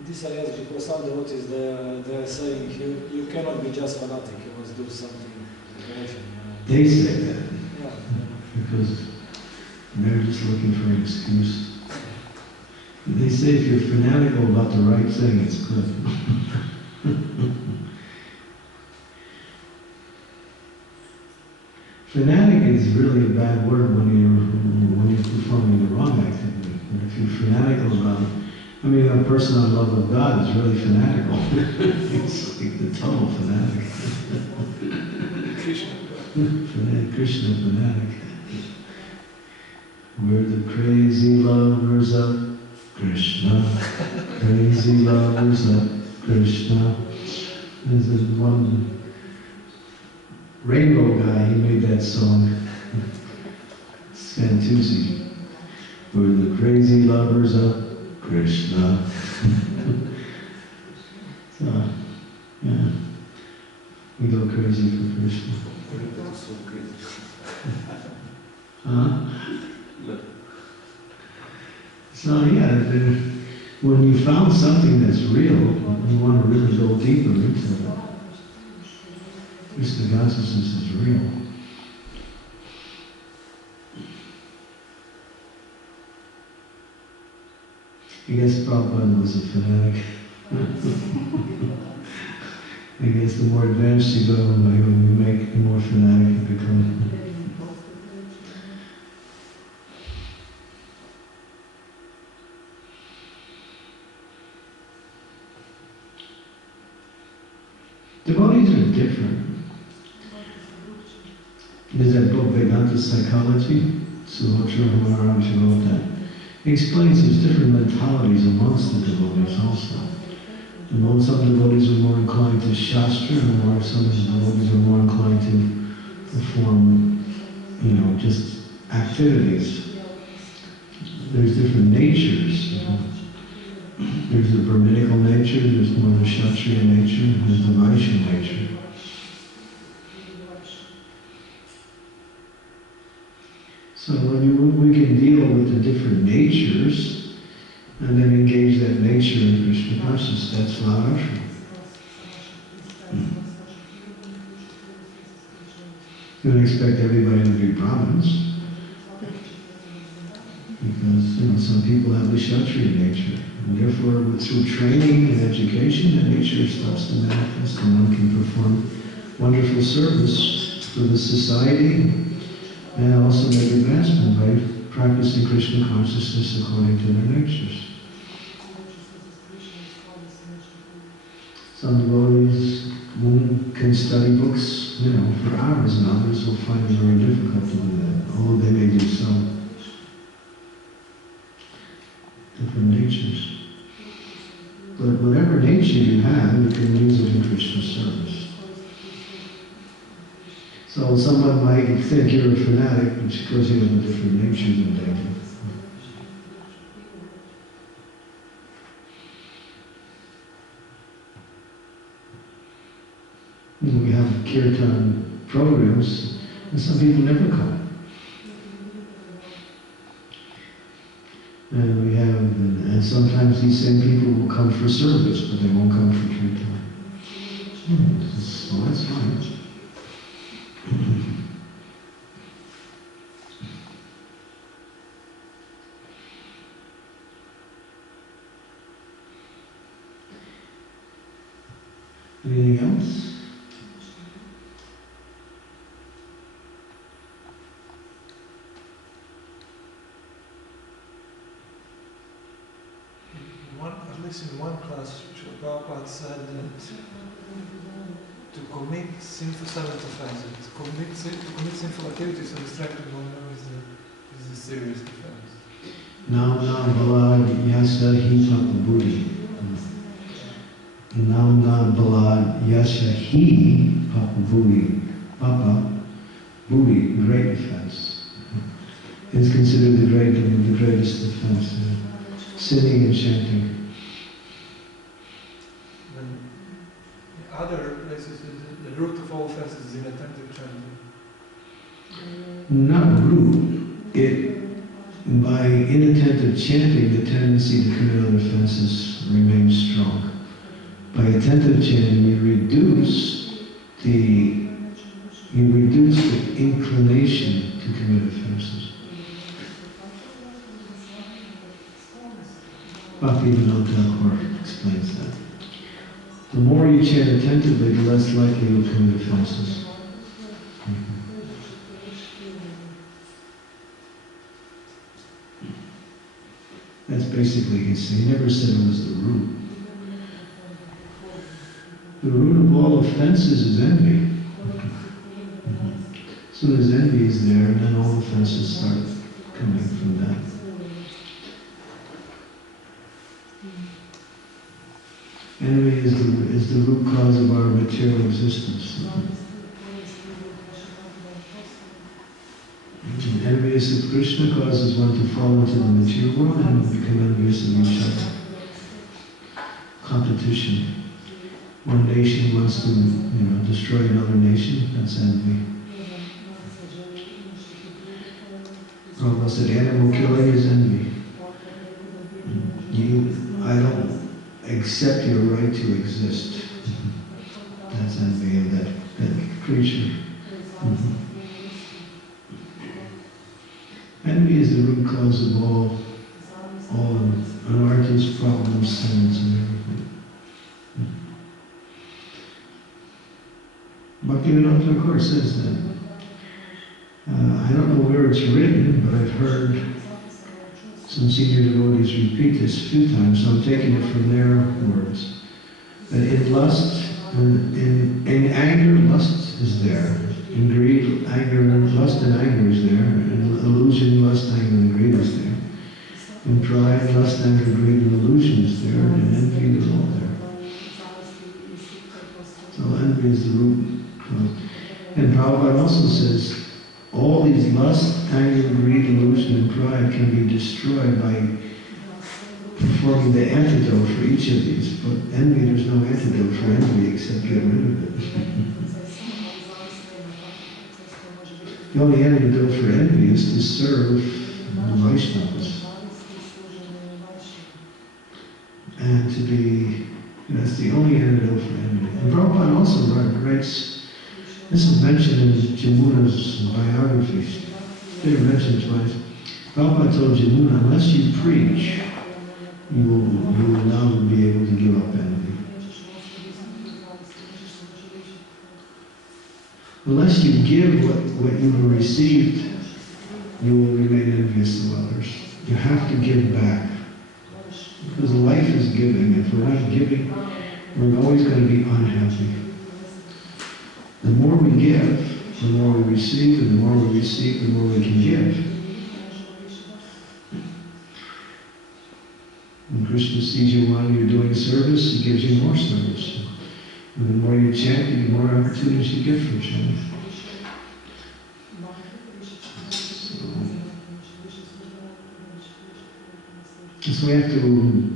This I ask because some devotees they are saying you cannot be just fanatic, you must do something. They say that Yeah. because they're just looking for an excuse. They say if you're fanatical about the right thing, it's good. Fanatic is really a bad word when you're performing the wrong activity. But if you're fanatical about, I mean, a person in love with God is really fanatical. It's like the total fanatic. Krishna fanatic. We're the crazy lovers of Krishna, crazy lovers of Krishna. There's this one rainbow guy, he made that song. Santusi. We're the crazy lovers of Krishna. So, yeah, we go crazy for Krishna. Huh? So yeah, when you found something that's real, you want to really go deeper into it. Krishna consciousness is real. I guess Prabhupada was a fanatic. I guess the more advanced you go, the more fanatic you become. Devotees are different. There's that book, Vedanta Psychology, Sulotra Maharaj wrote that. He explains there's different mentalities amongst the devotees also. Some devotees are more inclined to Shastra, and some devotees are more inclined to perform, just activities. There's different natures. There's the Brahminical nature, there's more the Kshatriya nature, there's the Vaishya nature. So when we can deal with the different natures, and then engage that nature in Krishna consciousness, that's Maharashtra. You don't expect everybody to be Brahmins, because some people have the Kshatriya nature, and therefore through training and education, the nature starts to manifest, and one can perform wonderful service for the society, and also make advancement by practicing Krishna consciousness according to their natures. Some devotees can study books, for hours, and others will find it very difficult to do that, although they may do so. Different natures. But whatever nature you have, you can use it in Krishna service. So someone might think you're a fanatic because you have a different nature than they do. We have kirtan programs, and some people never come. And sometimes these same people will come for service, but they won't come for kirtan. So that's fine. Anything else? At least in one class, Prabhupada said that to commit sinful seventh offenses, to commit sinful activities and distracting one another is a serious offense. Nam balad yasa hi papa buddhi. Nam balad yasa hi papa buddhi. Papa buddhi, great offense. Is considered the greatest offense. Sinning and chanting. In other places, the root of all offenses is inattentive chanting. Not root. By inattentive chanting, the tendency to commit other offenses remains strong. By attentive chanting, you reduce the inclination to commit offenses. Bhaktivinoda Thakur explains that. The more you chant attentively, the less likely you'll commit offenses. That's basically his saying. He never said it was the root. The root of all offenses is envy. As soon as envy is there, then all offenses start coming from that. Envy is the root cause of our material existence. Envious of Krishna causes one to fall into the material world and become envious of each other. Competition. One nation wants to, destroy another nation. That's envy. Prabhupada said, animal killing is envy. I don't accept your right to exist. That's envy of that creature. Envy is the root cause of all anarthas descendants and everything. Bhaktivinoda Thakur says that. I don't know where it's written, but I've heard some senior devotees repeat this a few times, so I'm taking it from their words. That in lust, in anger, lust is there. In greed, anger, lust and anger is there. In illusion, lust, anger, and greed is there. In pride, lust, anger, greed, and illusion is there. And in envy, they're all there. So envy is the root. And Prabhupada also says, all these lust, anger, greed, illusion, and pride can be destroyed by performing the antidote for each of these. But envy, there's no antidote for envy except get rid of it. The only antidote for envy is to serve the Vaishnavas. And to be, that's the only antidote for envy. And Prabhupada also writes, this is mentioned in Jamuna's biography. They mentioned twice. Prabhupada told Jamuna, unless you preach, you will not be able to give up envy. Unless you give what you've received, you will remain envious of others. You have to give back. Because life is giving. If we're not giving, we're always going to be unhappy. The more we give, the more we receive, and the more we receive, the more we can give. When Krishna sees you while you're doing service, he gives you more service. And the more you chant, the more opportunities you get from chanting. So we have to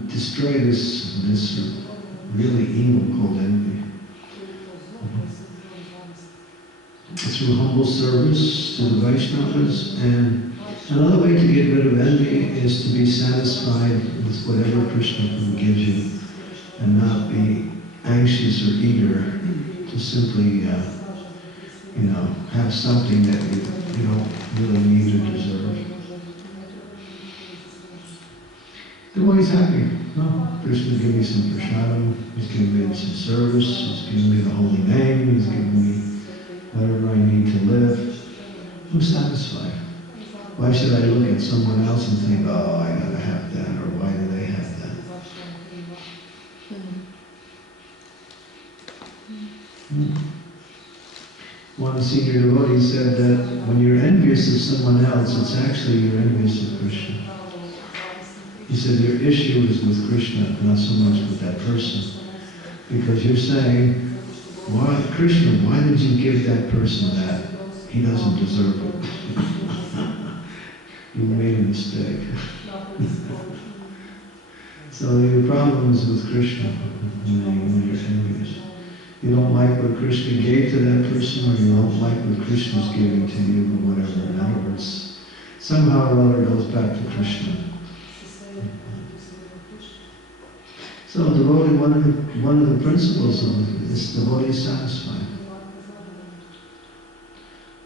destroy this really evil called envy. Through humble service to the Vaishnavas, and another way to get rid of envy is to be satisfied with whatever Krishna gives you, and not be anxious or eager to simply, have something that you don't really need or deserve. They're always happy. No, Krishna gave me some prasadam, he's given me some service, he's given me the holy name, he's given me whatever I need to live. I'm satisfied. Why should I look at someone else and think, oh, I gotta have that, or why do they have that? One senior devotee said that when you're envious of someone else, it's actually you're envious of Krishna. He said your issue is with Krishna, not so much with that person. Because you're saying, why, Krishna, why did you give that person that? He doesn't deserve it. You made a mistake. So your problem is with Krishna when you're envious. You don't like what Krishna gave to that person, or you don't like what Krishna's giving to you, or whatever. In other words, somehow or other it goes back to Krishna. So devotee, one of the principles of it is devotee satisfied.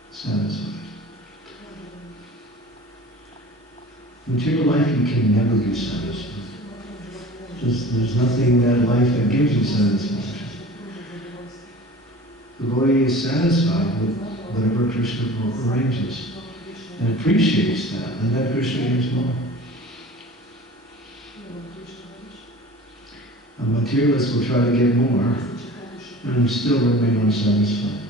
Satisfied. Material life you can never be satisfied. There's nothing in that life that gives you satisfaction. Devotee is satisfied with whatever Krishna arranges and appreciates that, and that Krishna gives more. A materialist will try to get more and still remain unsatisfied.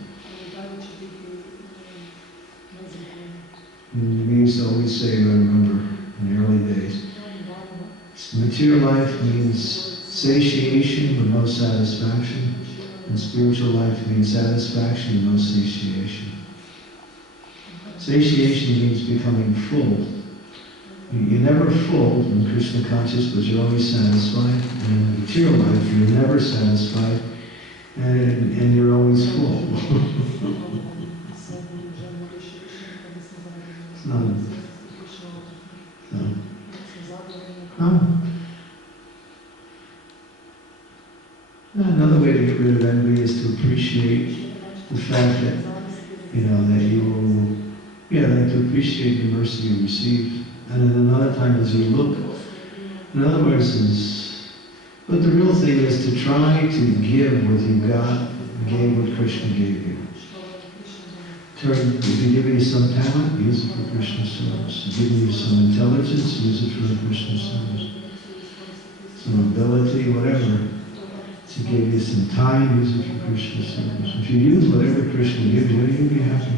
And we used to always say, I remember in the early days, material life means satiation but no satisfaction, and spiritual life means satisfaction and no satiation. Satiation means becoming full. You're never full in Krishna conscious, but you're always satisfied. And in material life, you're never satisfied, and you're always full. It's not. No. Another way to get rid of envy is to appreciate the fact that, to appreciate the mercy you received. And then another time as you look, in other words, is But the real thing is to try to give what you got, gave what Krishna gave you. If he give you some talent, use it for Krishna's service. If he give you some intelligence, use it for Krishna's service. Some ability, whatever. If he gave you some time, use it for Krishna's service. If you use whatever Krishna gives you, you'll be happy.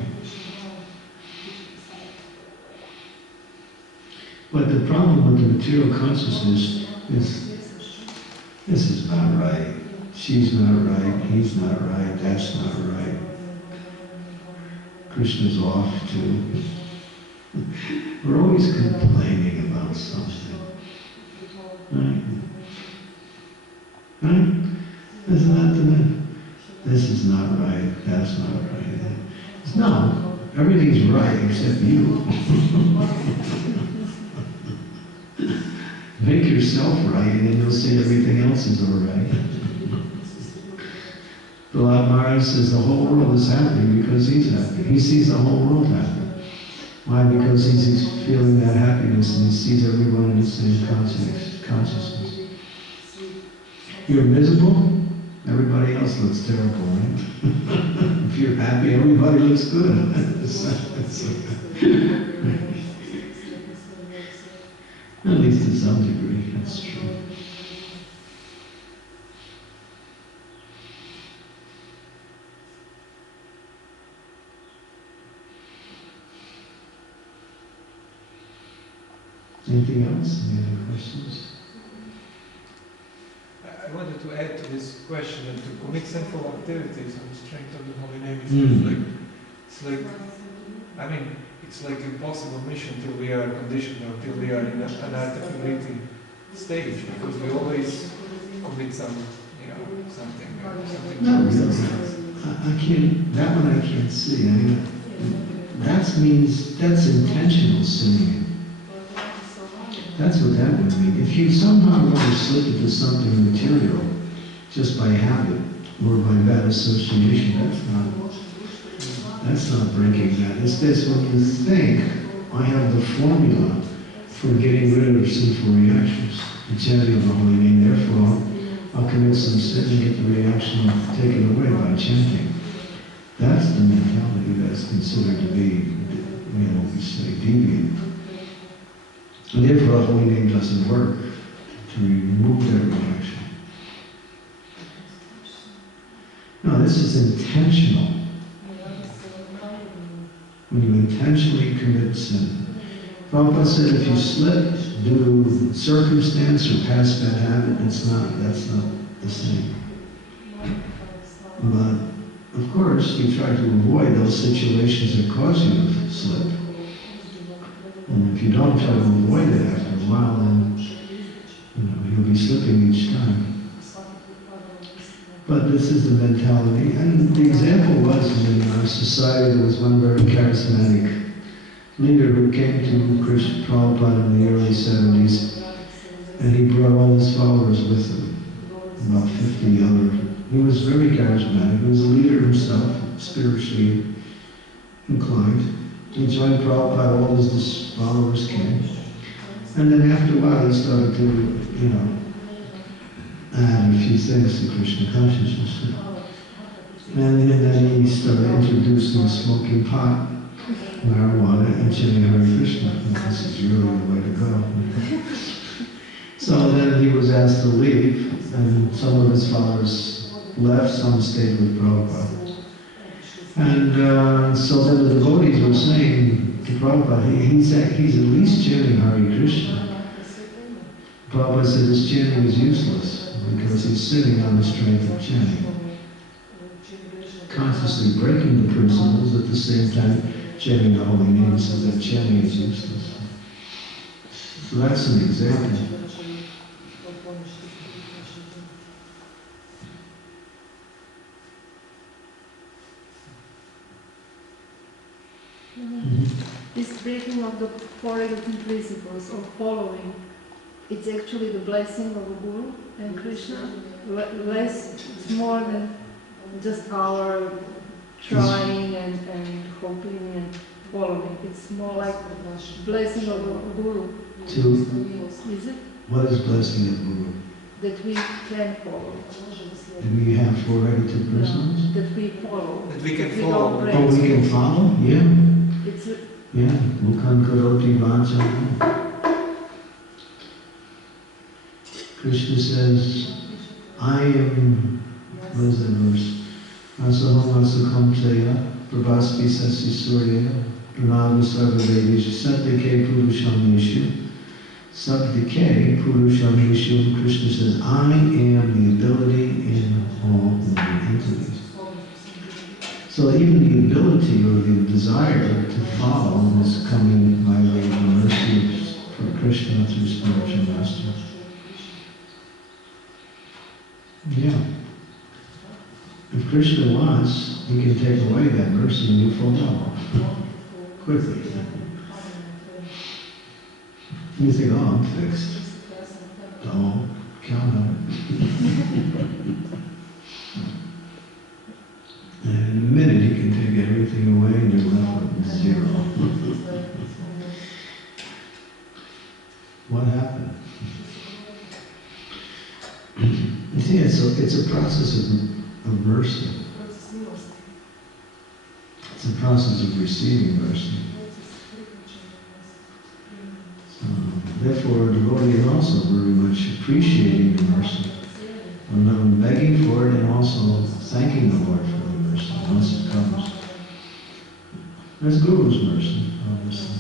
But the problem with the material consciousness is, this is not right, she's not right, he's not right, that's not right. Krishna's off too. We're always complaining about something. Right? Right? Isn't that the, this is not right, that's not right. No, everything's right except you. Make yourself right, and then you'll see everything else is all right. Prahlad Maharaj says the whole world is happy because he's happy. He sees the whole world happy. Why? Because he's feeling that happiness and he sees everyone in the same consciousness. You're miserable, everybody else looks terrible, right? If you're happy, everybody looks good. At least to some degree, that's true. Anything else? Any other questions? I wanted to add to this question that to commit sinful activities on the strength of the holy name it's like, I mean, it's like impossible mission till we are conditioned or till we are in an articulity stage, because we always commit some, something. No, I can't. That one I can't see. I mean, that's intentional sinning. That's what that would mean. If you somehow want to slip into something material just by habit or by bad association, that's not breaking that. It's this, when you think, I have the formula for getting rid of sinful reactions, the chanting of the holy name, therefore I'll commit some sin and get the reaction taken away by chanting. That's the mentality that's considered to be, we say, deviant. And therefore the holy name doesn't work to remove that reaction. No, this is intentional. When you intentionally commit sin. Prabhupada said if you slip due to circumstance or past bad habit, that's not the same. But of course, you try to avoid those situations that cause you to slip. And if you don't try to avoid it after a while, then you'll be slipping each time. But this is the mentality, and the example was in our society there was one very charismatic leader who came to Krishna Prabhupada in the early 70s, and he brought all his followers with him, about 50 other. He was very charismatic. He was a leader himself, spiritually inclined. He joined Prabhupada, all his followers came. And then after a while he started to, add a few things to Krishna consciousness. And then he started introducing smoking pot, marijuana, and chanting Hare Krishna. And this is really the way to go. So then he was asked to leave, and some of his followers left, some stayed with Prabhupada. And so then the devotees were saying to Prabhupada, he's at least chanting Hare Krishna. Prabhupada said his chanting is useless because he's sitting on the strength of chanting. Consciously breaking the principles at the same time chanting the holy name, so that chanting is useless. So that's an example. This breaking of the four regulating principles of following, it's actually the blessing of a guru and Krishna. It's more than just our trying and hoping and following. It's more like the blessing of a guru. Is it? What is blessing of guru? that we can follow. And we have four relative principles? That we follow. That we can That we follow. don't break. Oh, we can follow? Yeah. It's Yeah. Mukhan karoti vācam. Krishna says, I am, what is that verse? Asaham asakam chaya, prabhaspi sasi surya, pranava sarva devisha, saddhike purusham yeshu. Saddhike purusham yeshu. Krishna says, I am the ability in all living entities. So even the ability or the desire to follow is coming by way of the mercy of Krishna through spiritual master. Yeah. If Krishna wants, he can take away that mercy and you fall down quickly. You think, oh, I'm fixed. Don't count on it. And in a minute, he can take everything away and you're left with zero. What happened? You see, it's a process of mercy. It's a process of receiving mercy. Therefore, a devotee is also very much appreciating the mercy. And begging for it and also thanking the Lord for the mercy once it comes. That's Guru's mercy, obviously.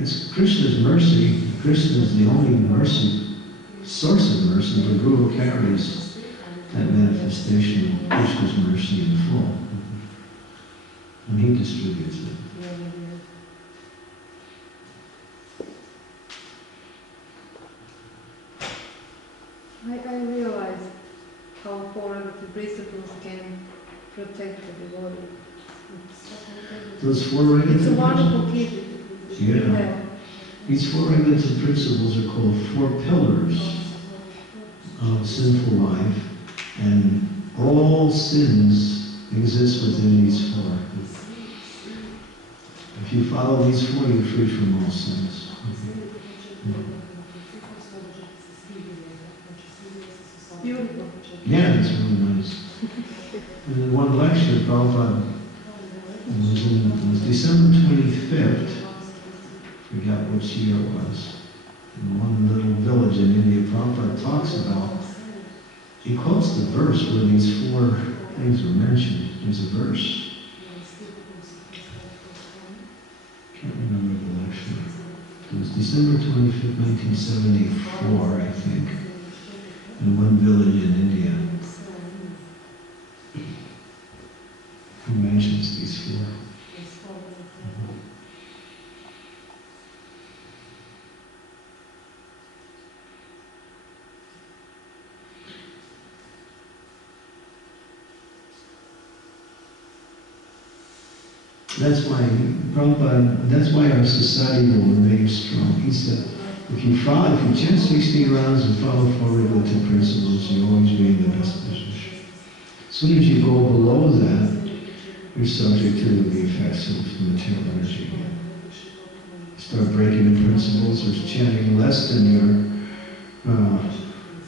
It's Krishna's mercy. Krishna is the only mercy, source of mercy, but Guru carries that manifestation of Krishna's mercy in full. And he distributes it. I realize how foreign the principles can protect the devotee. Those four regulative It's a principles. wonderful gift. Yeah. These four regulative principles are called four pillars of sinful life, and all sins exist within these four. If you follow these four, you're free from all sins. Beautiful. Yeah, it's really nice. And in one lecture, Prabhupada, it was December 25th, forgot which year it was, in one little village in India, Prabhupada talks about, he quotes the verse where these four things were mentioned. There's a verse. Can't remember the lecture. It was December 25th, 1974, I think, in one village in India. He mentions these four. That's why Prabhupada, that's why our society will remain strong. He said, if you chant 16 rounds and follow four regulative principles, you'll always be in the best position. As soon as you go below that, you're subject to the effects of material energy. Start breaking the principles or chanting less than your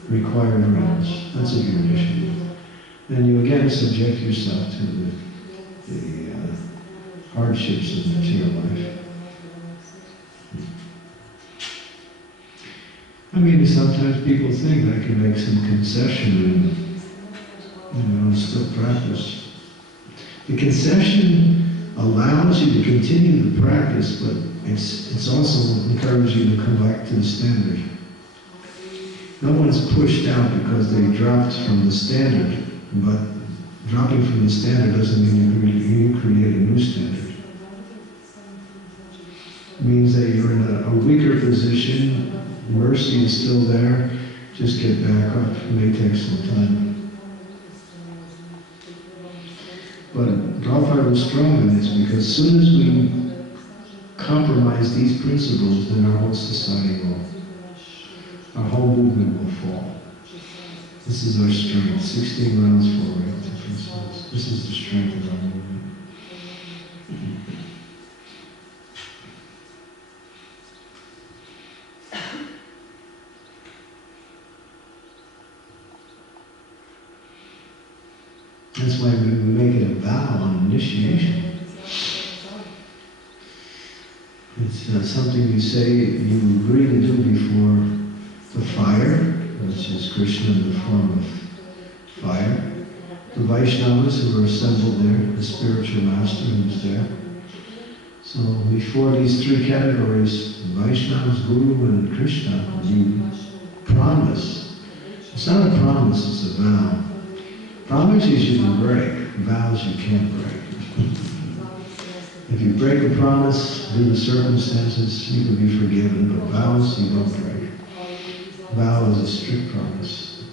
required rounds. That's a good issue. Then you again subject yourself to the hardships of material life. I mean, sometimes people think I can make some concession and, still practice. The concession allows you to continue the practice, but it's also encourages you to come back to the standard. No one's pushed out because they dropped from the standard, but dropping from the standard doesn't mean you create a new standard. It means that you're in a weaker position, mercy is still there, just get back up. It may take some time. But Prabhupada was strong in this because as soon as we compromise these principles, then our whole society our whole movement will fall. This is our strength. 16 rounds forward to principles. This is the strength of our movement. That's why we make it a vow on initiation. It's something you say, you agree to do before the fire, which is Krishna in the form of fire. The Vaishnavas who were assembled there, the spiritual master who was there. So before these three categories, Vaishnavas, Guru, and Krishna, you promise. It's not a promise, it's a vow. Promises you can break, vows you can't break. If you break a promise due to circumstances, you can be forgiven, but vows you don't break. Vow is a strict promise.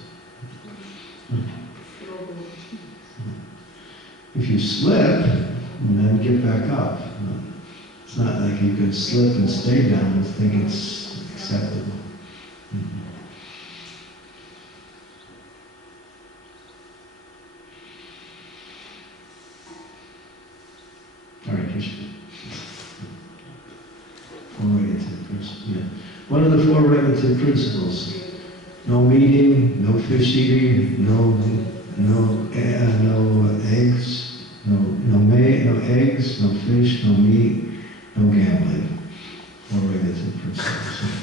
If you slip, then get back up. It's not like you can slip and stay down and think it's acceptable. Hare Krishna. Four regulative principles. Yeah. What are the four regulative principles? No meeting, no fish eating, no eggs, no eggs, no fish, no meat, no gambling. Four regulative principles.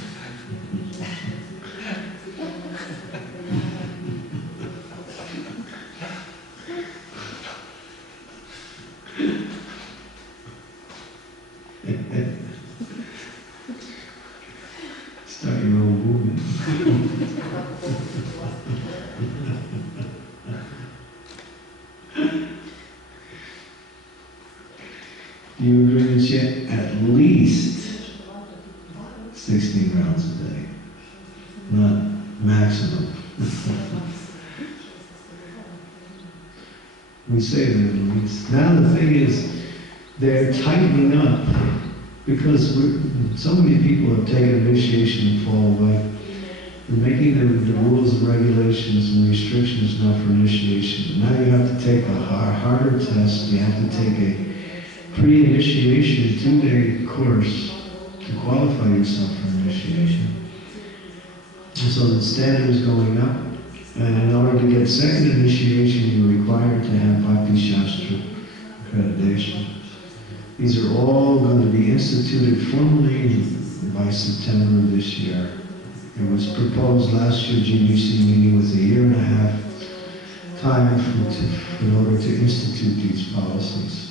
Start your own movement. You agree to chant at least 16 rounds a day, not maximum. We say that at least. Now the thing is, they're tightening up because so many people have taken initiation and fall away. They're making the rules and regulations and restrictions now for initiation. Now you have to take a harder test. You have to take a pre-initiation 2-day course to qualify yourself for initiation. And so the standard is going up. And in order to get second initiation, you're required to have Bhakti Shastra accreditation. These are all going to be instituted formally by September of this year. It was proposed last year, GBC meeting with a year and a half time in order to institute these policies.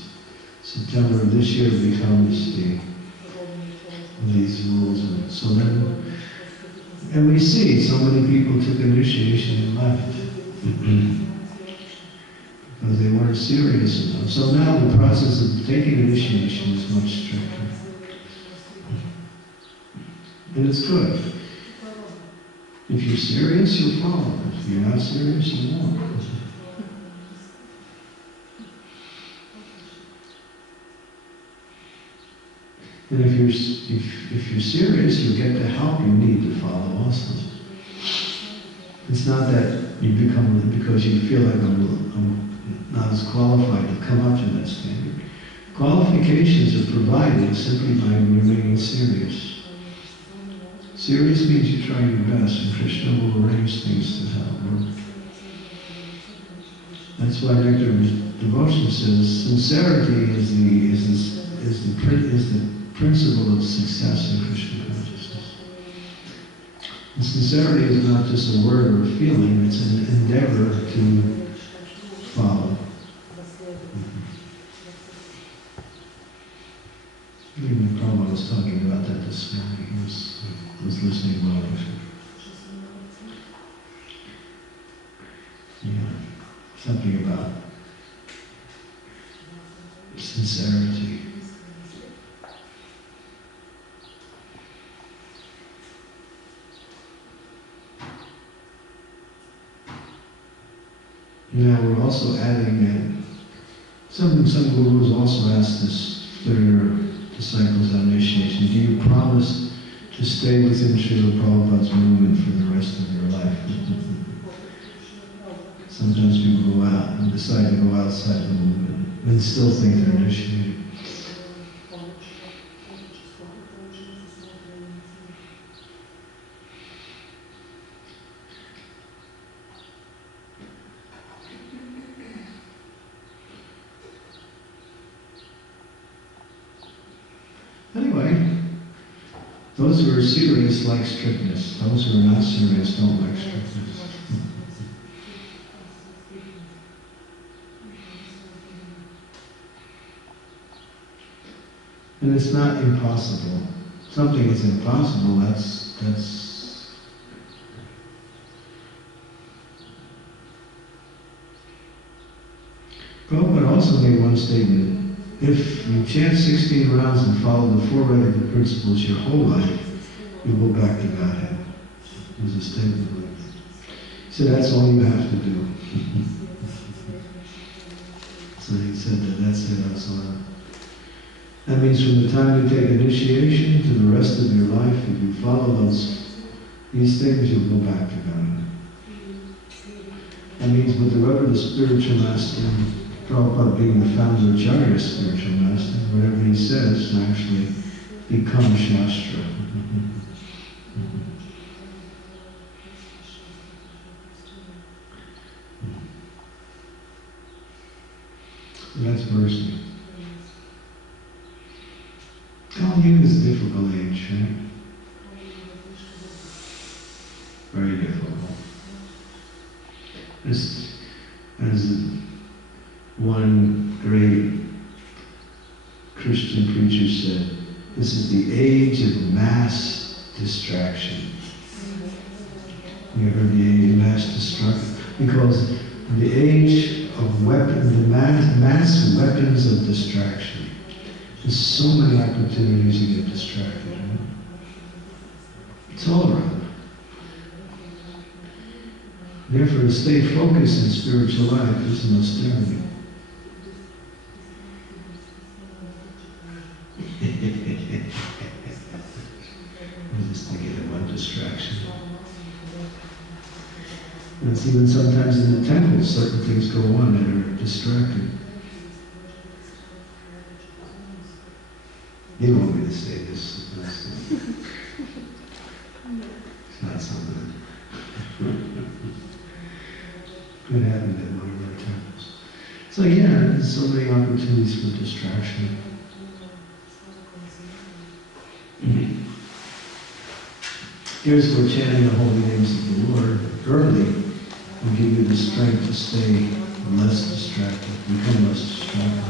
September of this year becomes these rules. And so then, and we see so many people took initiation and left. Because they weren't serious enough. So now the process of taking initiation is much stricter. And it's good. If you're serious, you'll follow. If you're not serious, you won't. And if you're serious, you'll get the help you need to follow also. It's not that you become, because you feel like I'm not as qualified to come up to that standard. Qualifications are provided simply by remaining serious. Serious means you try your best, and Krishna will arrange things to help work. That's why Nectar of Devotion says sincerity is the principle of success in Krishna consciousness. And sincerity is not just a word or a feeling; it's an endeavor to follow. Even Prabhupada was talking about that this morning. He was listening well. Yeah, something about sincerity. Now we're also adding some gurus also ask this for their disciples on initiation. Do you promise to stay within Srila Prabhupada's movement for the rest of your life? Sometimes people go out and decide to go outside the movement and still think they're initiated. Those who are serious like strictness. Those who are not serious don't like strictness. And it's not impossible. Something is impossible, that's Prabhupada also made one statement. If you chant 16 rounds and follow the four regular principles your whole life, you go back to Godhead. There's a statement like that. So that's all you have to do. So he said that's it, that's all. That means from the time you take initiation to the rest of your life, if you follow these things, you'll go back to God. That means with the whoever the spiritual master, Prabhupada being the founder Acharya spiritual master, whatever he says actually becomes Shastra. That's mercy. Kali Yuga is a difficult age, right? Very difficult. As one great Christian preacher said, this is the age of mass distraction. You heard the age of mass destruction? Because the age of the mass weapons of distraction. There's so many opportunities to get distracted. Right? It's all around. Therefore, to stay focused in spiritual life is an austerity. Just to get one distraction. And it's even sometimes in the temple, certain things go on that are distracting. You don't want me to say this. It's not something. Could happen at one of our temples. So yeah, there's so many opportunities for distraction. Here's where chanting the holy names of the Lord early will give you the strength to stay less distracted, become less distracted.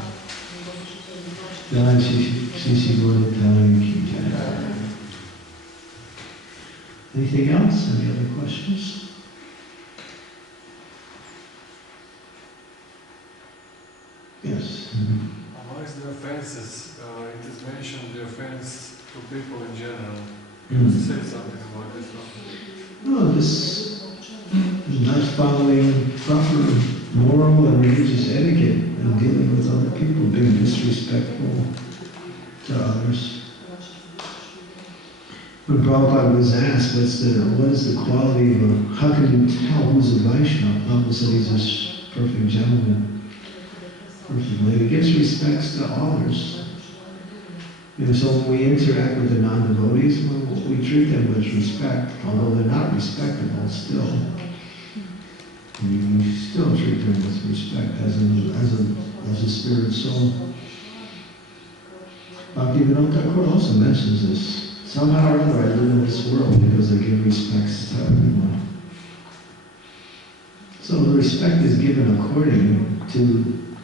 Anything else? Any other questions? Yes. Amongst the offenses, it is mentioned the offense to people in general. Mm. Say something about this one. No, this is not following proper moral and religious etiquette and dealing with other people, being disrespectful to others. When Prabhupada was asked, what is the quality of how can you tell who's a Vaishnava? Prabhupada said he's a perfect gentleman, perfect lady. He gives respects to others. You know, so when we interact with the non-devotees, well, we treat them with respect, although they're not respectable still. You still treat them with respect as a spirit soul. Bhaktivinoda Thakur also mentions this. Somehow or other I live in this world because I give respects to everyone. So the respect is given according to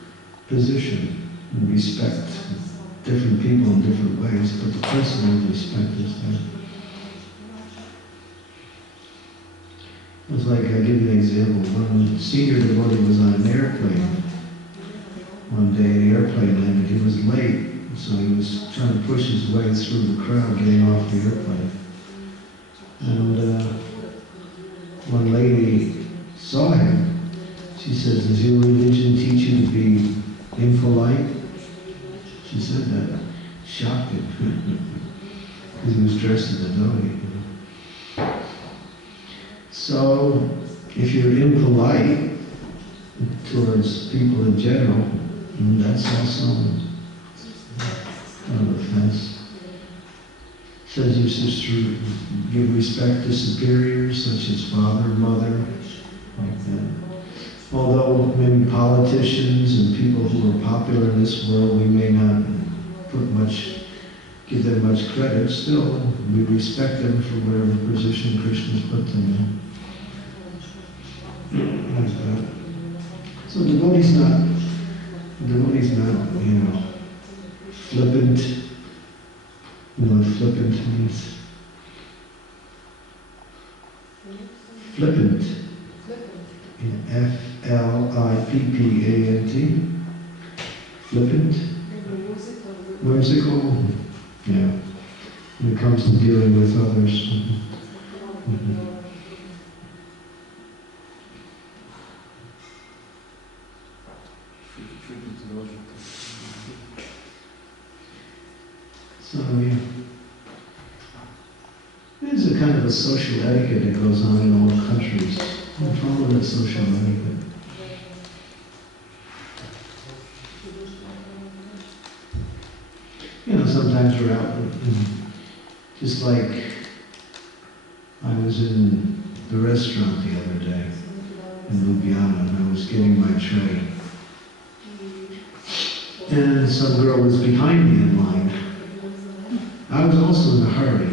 position and respect. Different people in different ways, but the principle of respect is there. It's like, I'll give you an example. One senior devotee was on an airplane. One day the airplane landed, he was late, so he was trying to push his way through the crowd getting off the airplane. And one lady saw him. She says, does your religion teach you to be impolite? She said that, shocked him, because he was dressed as a devotee. So, if you're impolite towards people in general, that's also an offense. It says you're supposed to give respect to superiors, such as father, mother, like that. Although maybe politicians and people who are popular in this world, we may not give them much credit, still we respect them for whatever position Krishna's put them in. Like that. So devotee's not, flippant. You know what flippant means? Flippant. F-L-I-P-P-A-N-T. Flippant. Whimsical. Yeah. When it comes to dealing with others. So, yeah. There's a kind of a social etiquette that goes on in all countries. Follow that social etiquette. You know, sometimes we're out, just like I was in the restaurant the other day in Ljubljana, and I was getting my tray. And some girl was behind me in line. I was also in a hurry.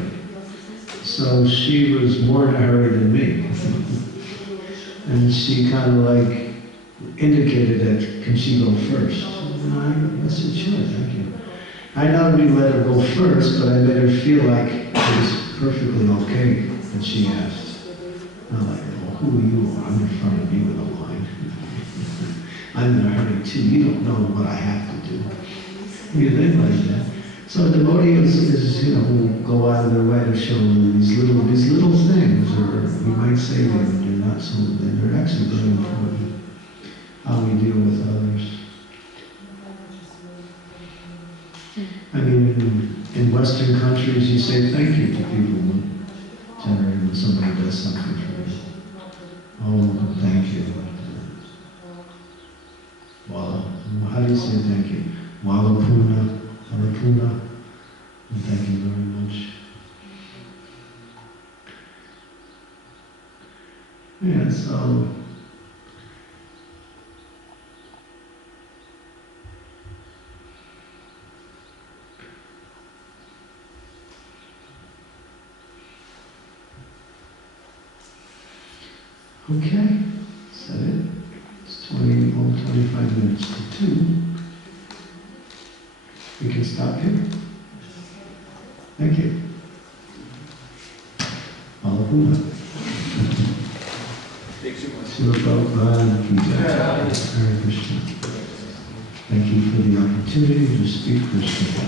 So she was more in a hurry than me. And she kind of like indicated that, can she go first? And I said, sure, thank you. I not only let her go first, but I made her feel like it was perfectly okay that she asked. I'm like, well, who are you? I'm in front of you in the line. I'm in a hurry too. You don't know what I have to do. You think like that. So devotees is, will go out of their way to show these little things, or we might say they're not so, they're actually very important. How we deal with others. I mean, in Western countries, you say thank you to people generally when somebody does something for you. Oh, thank you. Wala. How do you say thank you? Walapuna, Alapuna. Thank you very much. Yeah, so okay, is that it? It's 25 minutes to 2. We can stop here. Thank you. Alahuna. Srila Prabhupada ki jai. Hare Krishna. Thank you for the opportunity to speak Krishna.